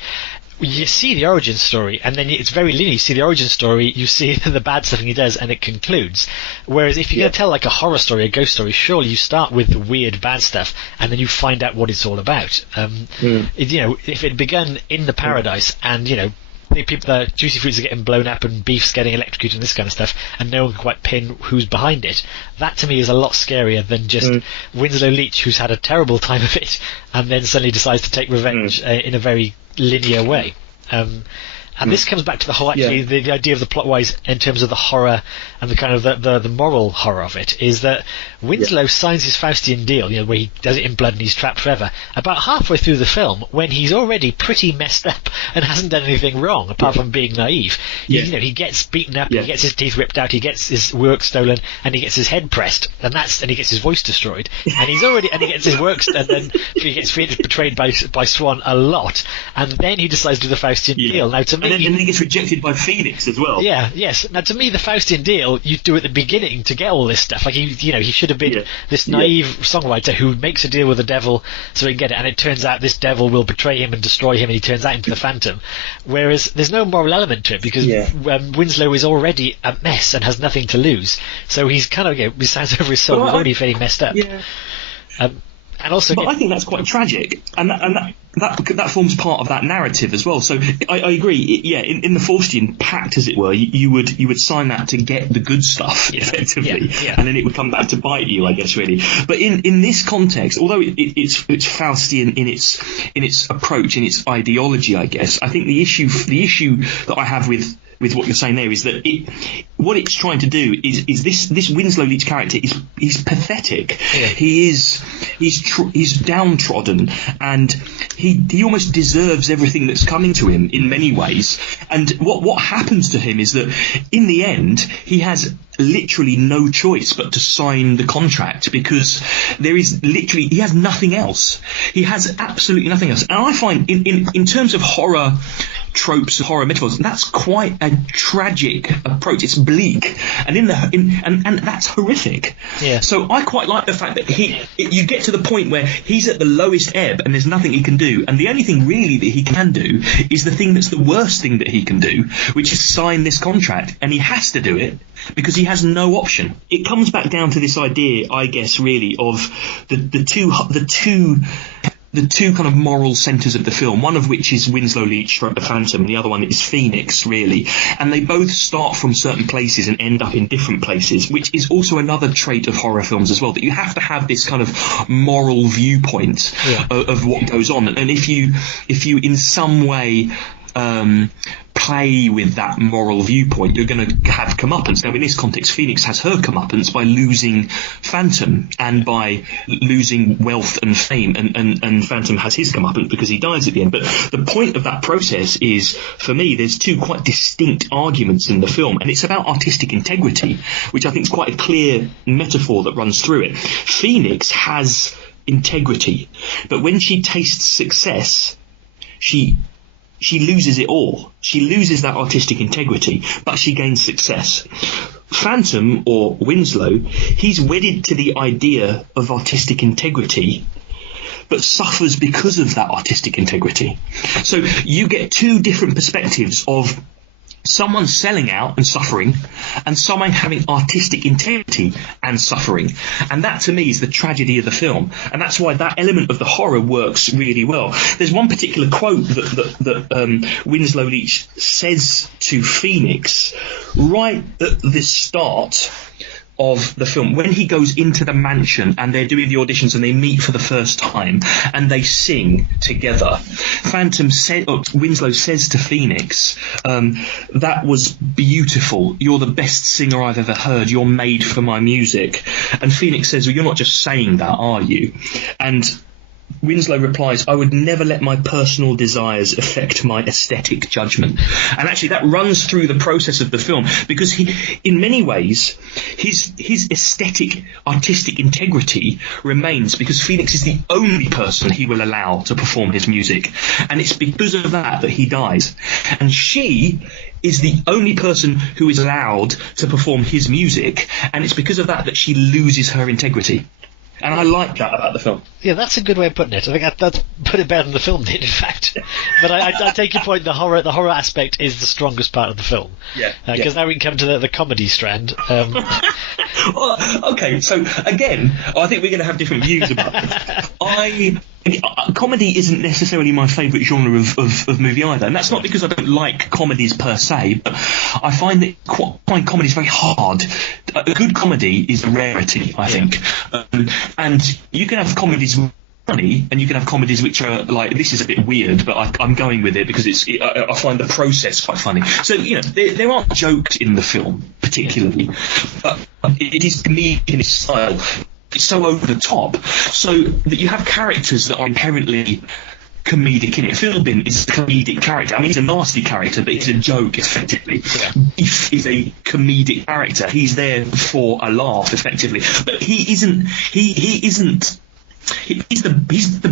You see the origin story, and then it's very linear. You see the origin story, you see the bad stuff he does, and it concludes. Whereas if you're going to tell like a horror story, a ghost story, surely you start with the weird bad stuff, and then you find out what it's all about. If it began in the paradise, and the juicy fruits are getting blown up and beef's getting electrocuted and this kind of stuff, and no one can quite pin who's behind it, that to me is a lot scarier than just Winslow Leach, who's had a terrible time of it and then suddenly decides to take revenge in a very linear way. And this comes back to the whole, actually, the idea of the plot-wise in terms of the horror and the kind of the moral horror of it, is that Winslow signs his Faustian deal, where he does it in blood and he's trapped forever, about halfway through the film, when he's already pretty messed up and hasn't done anything wrong, apart from being naive. He gets beaten up, he gets his teeth ripped out, he gets his work stolen, and he gets his head pressed, and he gets his voice destroyed, and he gets his work and then he gets betrayed by Swan a lot, and then he decides to do the Faustian deal. Now, to me, and then he gets rejected by Phoenix as well. Now, to me, the Faustian deal you do at the beginning to get all this stuff. Like he should have been this naive songwriter who makes a deal with the devil so he can get it, and it turns out this devil will betray him and destroy him, and he turns out into the Phantom. Whereas there's no moral element to it, because Winslow is already a mess and has nothing to lose. So he's kind of, he stands over his soul. He's already very messed up. And also, but I think that's quite tragic, and that forms part of that narrative as well. So I agree. In the Faustian pact, as it were, you would sign that to get the good stuff effectively, and then it would come back to bite you, I guess, really. But in this context, although it's Faustian in its approach, in its ideology, I guess, I think the issue that I have with what you're saying there is that what it's trying to do is this Winslow Leach character is pathetic. He's downtrodden, and he almost deserves everything that's coming to him in many ways. And what happens to him is that in the end he has literally no choice but to sign the contract, because he has nothing else. He has absolutely nothing else. And I find in terms of horror tropes, horror metaphors, that's quite a tragic approach. It's bleak, and and that's horrific. So I quite like the fact that you get to the point where he's at the lowest ebb and there's nothing he can do, and the only thing really that he can do is the thing that's the worst thing that he can do, which is sign this contract, and he has to do it because he has no option. It comes back down to this idea, I guess, really, of the two kind of moral centres of the film, one of which is Winslow Leach, the Phantom, and the other one is Phoenix, really. And they both start from certain places and end up in different places, which is also another trait of horror films as well, that you have to have this kind of moral viewpoint of what goes on. And if you in some way play with that moral viewpoint, you're going to have comeuppance. Now, in this context, Phoenix has her comeuppance by losing Phantom and by losing wealth and fame, and Phantom has his comeuppance because he dies at the end. But the point of that process is, for me, there's two quite distinct arguments in the film, and it's about artistic integrity, which I think is quite a clear metaphor that runs through it. Phoenix has integrity, but when she tastes success, she loses it all. She loses that artistic integrity, but she gains success. Phantom, or Winslow, he's wedded to the idea of artistic integrity, but suffers because of that artistic integrity. So you get two different perspectives of someone selling out and suffering, and someone having artistic integrity and suffering. And that, to me, is the tragedy of the film. And that's why that element of the horror works really well. There's one particular quote that Winslow Leach says to Phoenix right at the start of the film, when he goes into the mansion and they're doing the auditions and they meet for the first time and they sing together. Winslow says to Phoenix, that was beautiful. You're the best singer I've ever heard. You're made for my music. And Phoenix says, well, you're not just saying that, are you? And Winslow replies, "I would never let my personal desires affect my aesthetic judgment." And actually that runs through the process of the film, because he, in many ways, his aesthetic, artistic integrity remains, because Phoenix is the only person he will allow to perform his music. And it's because of that he dies. And she is the only person who is allowed to perform his music, and it's because of that she loses her integrity. And I like that about the film. Yeah, that's a good way of putting it. I think that's put it better than the film did, in fact. But I take your point. The horror aspect is the strongest part of the film. Yeah. Because now we can come to the comedy strand. Well, okay, so again, I think we're going to have different views about this. Comedy isn't necessarily my favourite genre of movie either, and that's not because I don't like comedies per se, but I find comedies very hard. A good comedy is a rarity, I think, and you can have comedies funny, and you can have comedies which are like, this is a bit weird, but I'm going with it because I find the process quite funny. So, there aren't jokes in the film particularly, but it is comedic in its style. It's so over the top, so that you have characters that are inherently comedic in it. Philbin is a comedic character. I mean, he's a nasty character, but he's a joke, effectively. Yeah. Beef is a comedic character. He's there for a laugh, effectively. But he's the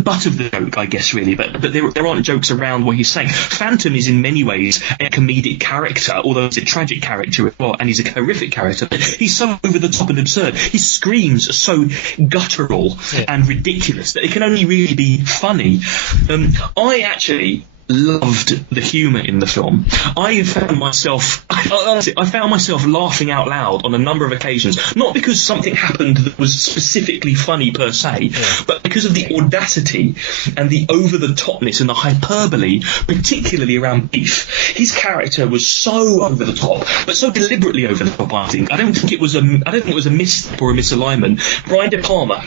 butt of the joke, I guess, really, but there aren't jokes around what he's saying. Phantom is in many ways a comedic character, although he's a tragic character as well, and he's a horrific character. But he's so over the top and absurd. His screams are so guttural and ridiculous that it can only really be funny. I actually loved the humour in the film. I found myself laughing out loud on a number of occasions, not because something happened that was specifically funny per se, but because of the audacity and the over-the-topness and the hyperbole, particularly around Beef. His character was so over the top, but so deliberately over the top, I think. I don't think it was a misstep or a misalignment. Brian De Palma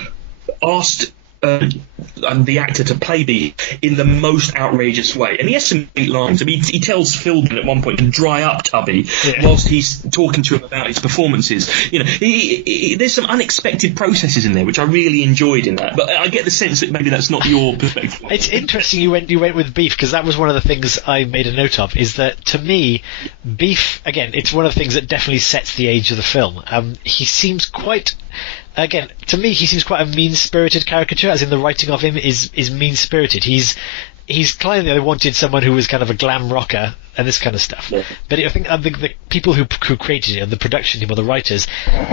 asked the actor to play Beef in the most outrageous way, and he has some great lines. I mean, he tells Philbin at one point to dry up, Tubby, whilst he's talking to him about his performances. There's some unexpected processes in there which I really enjoyed in that. But I get the sense that maybe that's not your perspective. It's interesting you went with Beef, because that was one of the things I made a note of. Is that, to me, Beef, again, it's one of the things that definitely sets the age of the film. He seems quite. Again, to me, he seems quite a mean-spirited caricature, as in the writing of him is mean-spirited. He's clearly, they wanted someone who was kind of a glam rocker and this kind of stuff. Yeah. But I think the people who created it, the production team or the writers,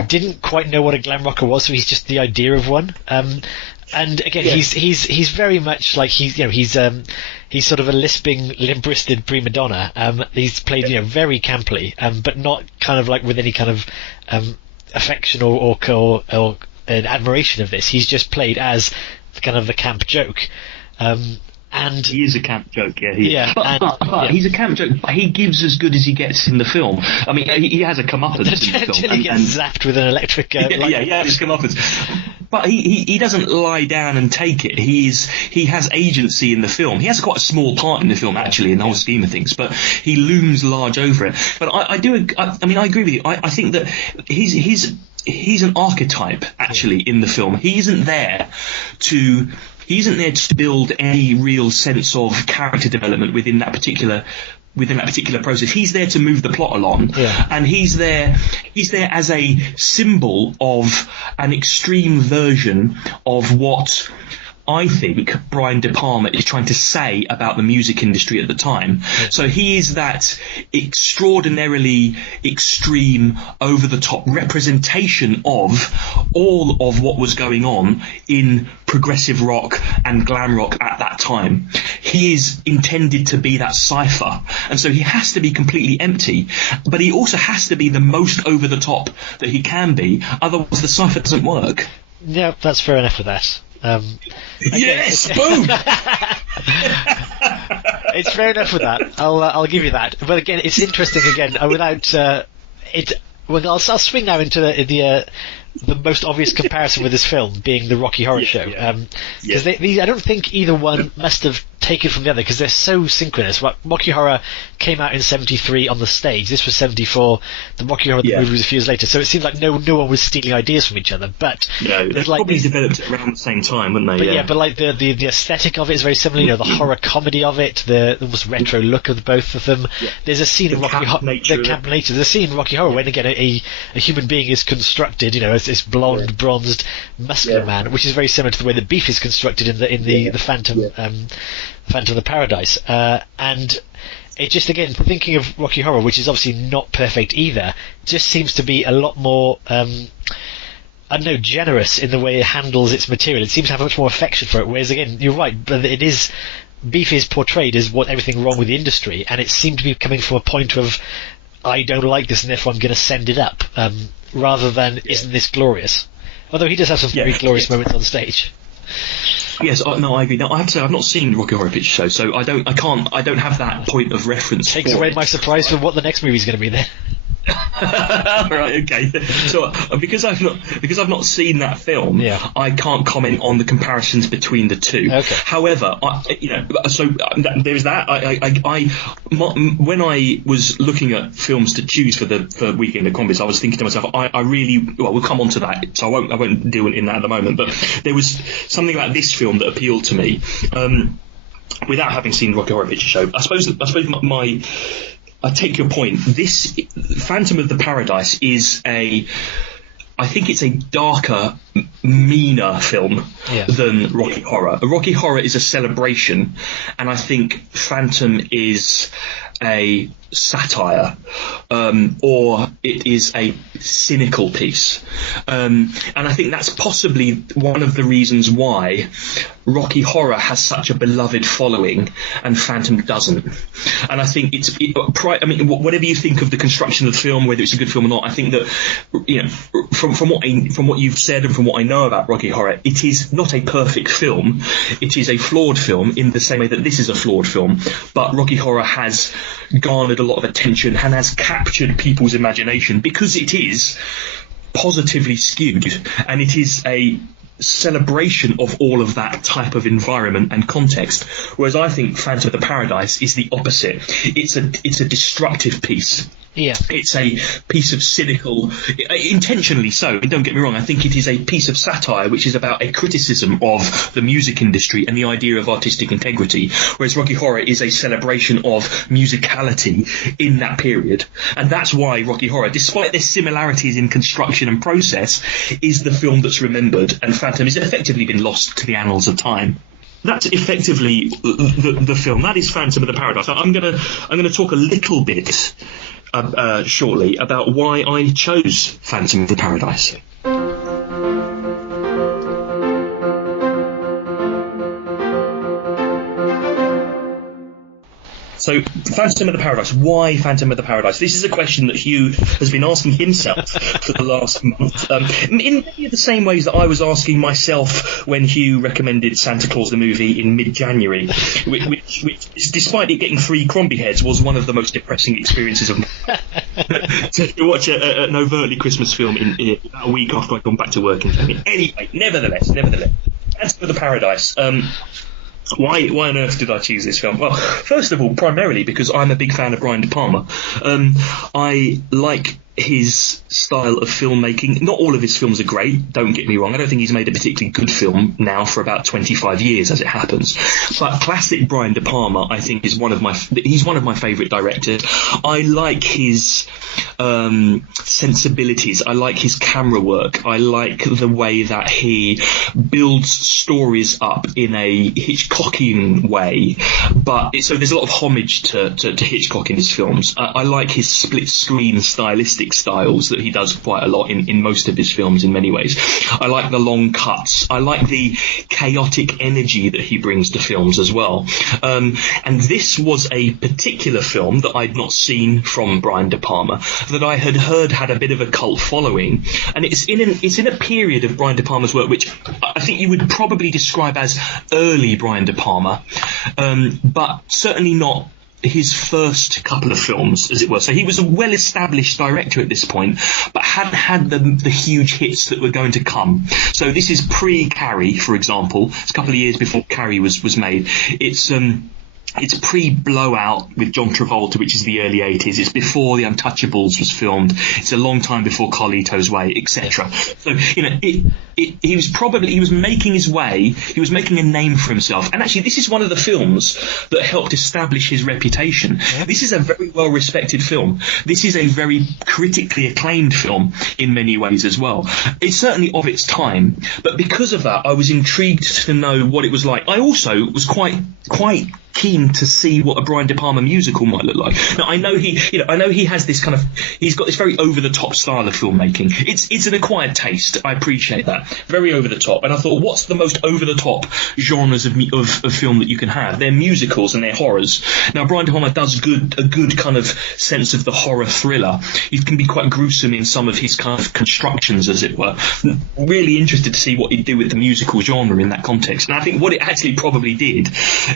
didn't quite know what a glam rocker was, so he's just the idea of one. And again, he's very much like he's sort of a lisping, limp-wristed prima donna. He's played very camply, but not kind of like with any kind of affection or admiration of this. He's just played as kind of the camp joke. And he is a camp joke, but he's a camp joke, but he gives as good as he gets in the film. I mean, he has a comeuppance in the film. He gets zapped with an electric he has comeuppance. But he doesn't lie down and take it. He has agency in the film. He has quite a small part in the film, actually, in the whole scheme of things, but he looms large over it. But I agree with you. I think that he's an archetype, actually, in the film. He isn't there to build any real sense of character development within that particular process. He's there to move the plot along, and he's there as a symbol of an extreme version of what I think Brian De Palma is trying to say about the music industry at the time. So he is that extraordinarily extreme, over-the-top representation of all of what was going on in progressive rock and glam rock at that time. He is intended to be that cipher, and so he has to be completely empty, but he also has to be the most over-the-top that he can be, otherwise the cipher doesn't work. Yeah, that's fair enough with that. Yes, boom. It's fair enough with that. I'll give you that. But again, it's interesting. Again, without it. Well, I'll swing now into the the most obvious comparison with this film being the Rocky Horror Show. Because I don't think either one must have taken from the other, because they're so synchronous. Rocky Horror came out in 73 on the stage. This was 74. The Rocky Horror the movie was a few years later. So it seemed like no one was stealing ideas from each other. But no, they probably developed it around the same time, wouldn't they? But like the aesthetic of it is very similar. You know, the horror comedy of it, the almost retro look of both of them. Yeah. There's a scene in Rocky Horror. The camp nature. There's a scene in Rocky Horror when again a human being is constructed. You know, as this blonde, bronzed, muscular man, which is very similar to the way that Beef is constructed in the Phantom. Phantom of the Paradise, and it just, again, thinking of Rocky Horror, which is obviously not perfect either, just seems to be a lot more generous in the way it handles its material. It seems to have much more affection for it, whereas again, you're right, but Beef is portrayed as everything wrong with the industry, and it seemed to be coming from a point of, I don't like this and therefore I'm going to send it up, rather than isn't this glorious? Although he does have some very glorious moments on stage. Yes, no, I agree. Now, I have to say, I've not seen the Rocky Horror Picture Show, so I don't have that point of reference. Takes away my surprise for what the next movie is going to be then. Right, okay. So because I've not seen that film, I can't comment on the comparisons between the two. Okay. However, there's that. When I was looking at films to choose for Weekend at Combies, I was thinking to myself, we'll come on to that, so I won't deal in that at the moment. But there was something about this film that appealed to me, without having seen the Rocky Horror Picture Show. I suppose I take your point. This Phantom of the Paradise is I think it's a darker, meaner film than Rocky Horror. Rocky Horror is a celebration, and I think Phantom is a satire, or it is a cynical piece. And I think that's possibly one of the reasons why Rocky Horror has such a beloved following and Phantom doesn't. And I think whatever you think of the construction of the film, whether it's a good film or not, I think that, from what you've said and from what I know about Rocky Horror, it is not a perfect film. It is a flawed film in the same way that this is a flawed film. But Rocky Horror has garnered a lot of attention and has captured people's imagination because it is positively skewed, and it is a celebration of all of that type of environment and context, whereas I think Phantom of the Paradise is the opposite. It's a destructive piece. Yeah. It's a piece of cynical, intentionally so, don't get me wrong, I think it is a piece of satire which is about a criticism of the music industry and the idea of artistic integrity, whereas Rocky Horror is a celebration of musicality in that period. And that's why Rocky Horror, despite their similarities in construction and process, is the film that's remembered, and Phantom has effectively been lost to the annals of time. That's effectively the film. That is Phantom of the Paradise. I'm gonna talk a little bit shortly about why I chose Phantom of the Paradise. So, Phantom of the Paradise. Why Phantom of the Paradise? This is a question that Hugh has been asking himself for the last month, in many of the same ways that I was asking myself when Hugh recommended Santa Claus the movie in mid-January, which despite it getting 3 Crombie heads, was one of the most depressing experiences of to watch an overtly Christmas film in a week after I'd gone back to work in January. Anyway, nevertheless, Phantom of the Paradise. Why on earth did I choose this film? Well, first of all, primarily because I'm a big fan of Brian De Palma. I like his style of filmmaking. Not all of his films are great, don't get me wrong. I don't think he's made a particularly good film now for about 25 years, as it happens. But classic Brian De Palma, I think, he's one of my favourite directors. I like his sensibilities. I like his camera work. I like the way that he builds stories up in a Hitchcockian way. So there's a lot of homage to Hitchcock in his films. I like his split screen stylistic styles that he does quite a lot in most of his films in many ways. I like the long cuts. I like the chaotic energy that he brings to films as well. And this was a particular film that I'd not seen from Brian De Palma that I had heard had a bit of a cult following. And it's in a period of Brian De Palma's work which I think you would probably describe as early Brian De Palma, but certainly not his first couple of films, as it were. So he was a well-established director at this point, but hadn't had the huge hits that were going to come. So this is pre-Carrie, for example. It's a couple of years before Carrie was made. It's pre-Blowout with John Travolta, which is the early 80s. It's before The Untouchables was filmed. It's a long time before Carlito's Way, etc. So, he was making his way. He was making a name for himself. And actually, this is one of the films that helped establish his reputation. Yeah. This is a very well-respected film. This is a very critically acclaimed film in many ways as well. It's certainly of its time, but because of that, I was intrigued to know what it was like. I also was quite keen to see what a Brian De Palma musical might look like. Now, I know he has this he's got this very over-the-top style of filmmaking. It's an acquired taste. I appreciate that. Very over-the-top. And I thought, what's the most over-the-top genres of film that you can have? They're musicals and they're horrors. Now, Brian De Palma does a good kind of sense of the horror thriller. He can be quite gruesome in some of his kind of constructions, as it were. Really interested to see what he'd do with the musical genre in that context. And I think what it actually probably did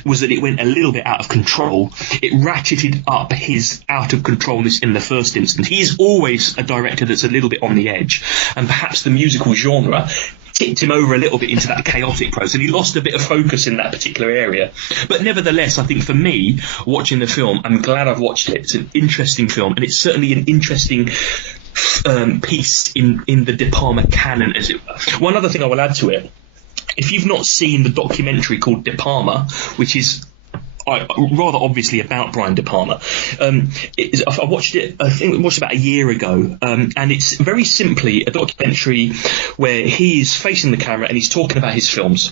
was that it went a little bit out of control. It ratcheted up his out of controlness in the first instance. He is always a director that's a little bit on the edge, and perhaps the musical genre tipped him over a little bit into that chaotic process, and he lost a bit of focus in that particular area. But nevertheless, I think for me, watching the film, I'm glad I've watched it. It's an interesting film, and it's certainly an interesting piece in the De Palma canon, as it were. One other thing I will add to it, if you've not seen the documentary called De Palma, which is rather obviously about Brian De Palma, I watched it. I think I watched it about a year ago, and it's very simply a documentary where he is facing the camera and he's talking about his films,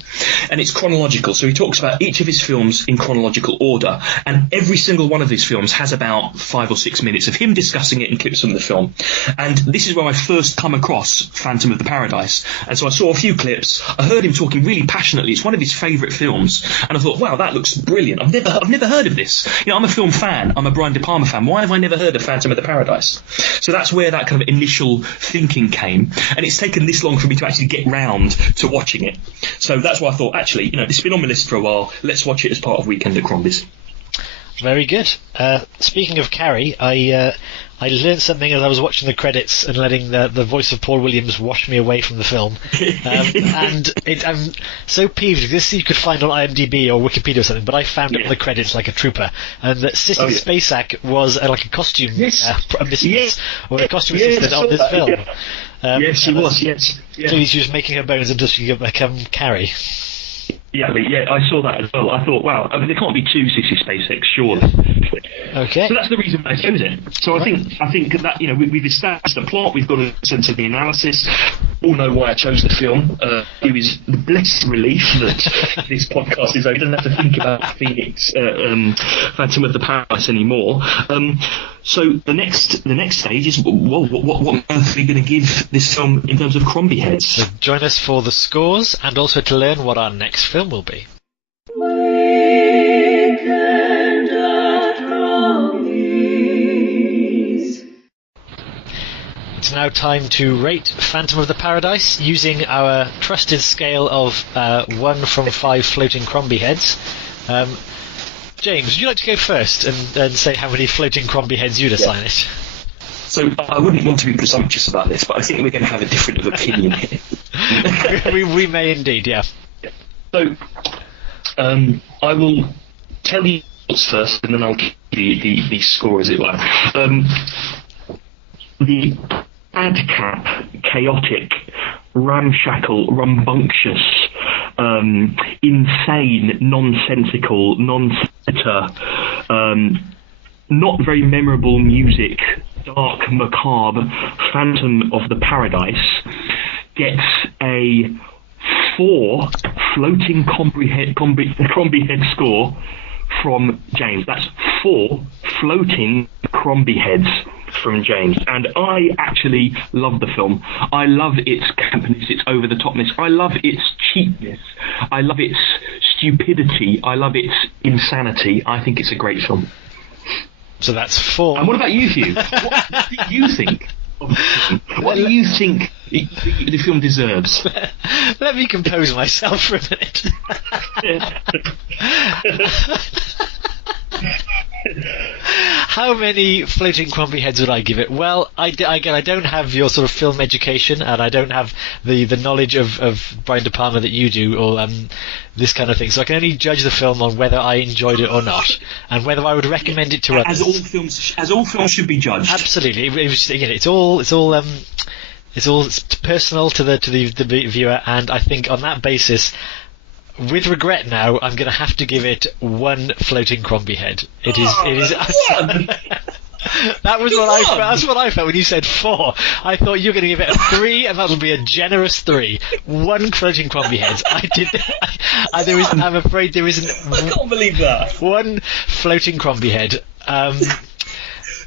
and it's chronological. So he talks about each of his films in chronological order, and every single one of his films has about 5 or 6 minutes of him discussing it and clips from the film. And this is where I first come across Phantom of the Paradise, and so I saw a few clips. I heard him talking really passionately. It's one of his favourite films, and I thought, wow, that looks brilliant. I've never heard of this. I'm a film fan. I'm a Brian De Palma fan. Why have I never heard of Phantom of the Paradise? So that's where that kind of initial thinking came, and it's taken this long for me to actually get round to watching it. So that's why I thought, actually, it's been on my list for a while. Let's watch it as part of Weekend at Crombie's. Very good. Speaking of Carrie, I learned something as I was watching the credits and letting the voice of Paul Williams wash me away from the film. And I'm so peeved. This you could find on IMDb or Wikipedia or something, but I found it in the credits like a trooper. And that Sissy Spacek was like a costume or a costume assistant on this film. Yes, she was, yes. Yeah. So she was making her bones until she could become Carrie. Yeah, I saw that as well. I thought, wow, there can't be two Sissy Spacek, surely. Okay. So that's the reason I chose it. So I think that we've established the plot, we've got a sense of the analysis. We all know why I chose the film. It was the blessed relief that this podcast is over. I don't have to think about Phantom of the Paradise anymore. So the next stage is, what on earth are we going to give this film in terms of Crombie heads? So join us for the scores and also to learn what our next film will be. It's now time to rate Phantom of the Paradise using our trusted scale of 1 from 5 floating Crombie heads. James, would you like to go first and say how many floating Crombie heads you'd assign it? So I wouldn't want to be presumptuous about this, but I think we're going to have a different of opinion here. we may indeed, yeah. So I will tell you first, and then I'll give you the score, as it were. The madcap, chaotic, ramshackle, rambunctious, insane, nonsensical, non-setter, not very memorable music, dark, macabre Phantom of the Paradise gets a 4 floating Crombie head score from James. That's 4 floating Crombie heads from James. And I actually love the film. I love its campness, its over-the-topness. I love its cheapness. I love its stupidity. I love its insanity. I think it's a great film. So that's 4. And what about you, Hugh? What do you think of the film? What do you think the film deserves? Let me compose myself for a minute. How many floating Crombie heads would I give it? Well, I don't have your sort of film education, and I don't have the knowledge of Brian De Palma that you do, or this kind of thing. So I can only judge the film on whether I enjoyed it or not, and whether I would recommend it to others. As all films should be judged. Absolutely. Again, it's all personal to the viewer, and I think on that basis, with regret now, I'm going to have to give it 1 floating Crombie head. It is. That's what I felt when you said 4. I thought you were going to give it a 3, and that would be a generous 3. 1 floating Crombie heads. I'm afraid there isn't. I can't believe that. 1 floating Crombie head.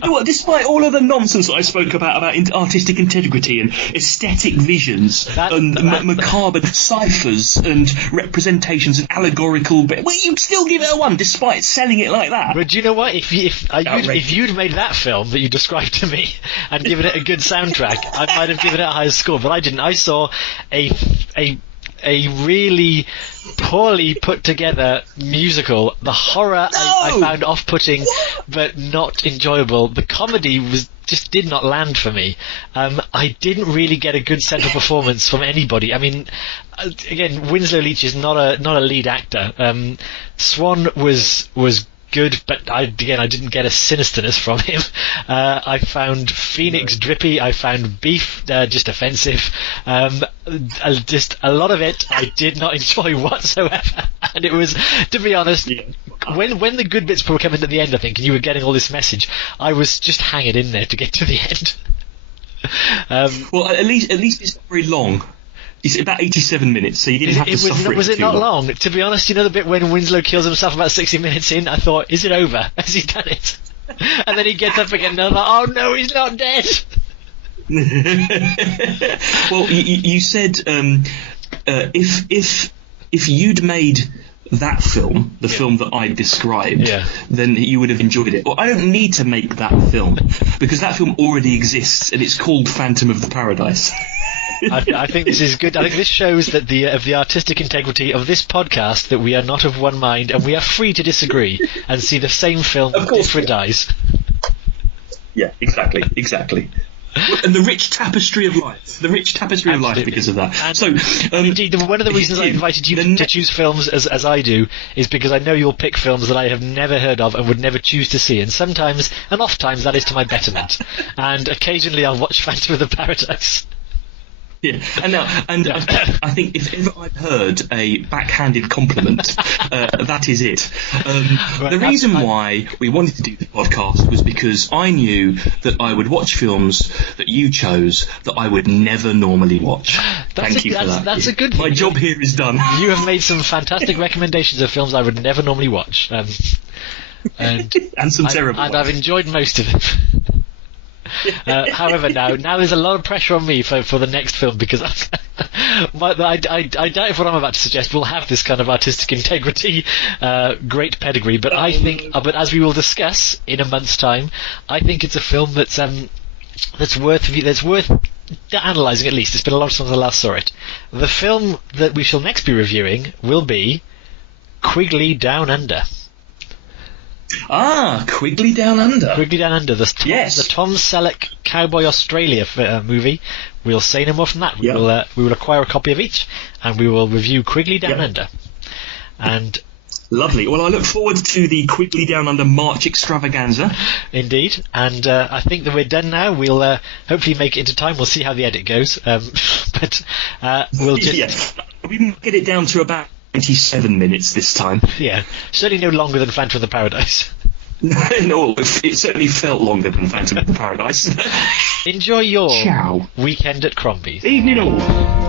You know what, despite all of the nonsense that I spoke about artistic integrity and aesthetic visions and macabre ciphers and representations and allegorical, well, you'd still give it a 1 despite selling it like that. But do you know what? If you'd made that film that you described to me and given it a good soundtrack, I might have given it a higher score. But I didn't. I saw a really poorly put together musical. The horror I found off-putting but not enjoyable. The comedy just did not land for me. I didn't really get a good central performance from anybody. I mean, again, Winslow Leach is not a lead actor. Swan was good, but I didn't get a sinisterness from him. I found Phoenix drippy. I found Beef just offensive. Just a lot of it I did not enjoy whatsoever. And it was, to be honest, when the good bits were coming at the end, I think, and you were getting all this message, I was just hanging in there to get to the end. Well, at least it's not very long. It's about 87 minutes, so you didn't have to suffer it. Was it too not long? To be honest, you know the bit when Winslow kills himself about 60 minutes in? I thought, is it over? Has he done it? And then he gets up again and I'm like, oh no, he's not dead! Well, you said if you'd made that film, the film that I described, then you would have enjoyed it. Well, I don't need to make that film, because that film already exists, and it's called Phantom of the Paradise. I think this is good. I think this shows that of the artistic integrity of this podcast, that we are not of one mind and we are free to disagree and see the same film with different eyes. Yeah, exactly. And the rich tapestry of life. Absolutely. Because of that. And, indeed, one of the reasons I invited you to choose films as I do is because I know you'll pick films that I have never heard of and would never choose to see, and sometimes, and oft times, that is to my betterment. And occasionally I'll watch Phantom of the Paradise. Yeah, I think if ever I've heard a backhanded compliment, that is it. The reason why we wanted to do the podcast was because I knew that I would watch films that you chose that I would never normally watch. Thank you for that. That's a good thing. My job here is done. You have made some fantastic recommendations of films I would never normally watch. And some terrible ones. And I've enjoyed most of them. However, now there's a lot of pressure on me for the next film, because I doubt if what I'm about to suggest will have this kind of artistic integrity, great pedigree. But I think, but as we will discuss in a month's time, I think it's a film that's worth analysing at least. It's been a long time since I last saw it. The film that we shall next be reviewing will be Quigley Down Under. Quigley Down Under. Quigley Down Under, the Tom Selleck Cowboy Australia movie. We'll say no more from that. We will acquire a copy of each, and we will review Quigley Down Under. And lovely. Well, I look forward to the Quigley Down Under March extravaganza. Indeed. And I think that we're done now. We'll hopefully make it into time. We'll see how the edit goes. But we'll just... Yeah. We can get it down to about 27 minutes this time. Yeah, certainly no longer than Phantom of the Paradise. No, it certainly felt longer than Phantom of the Paradise. Enjoy your weekend at Crombie. Evening all.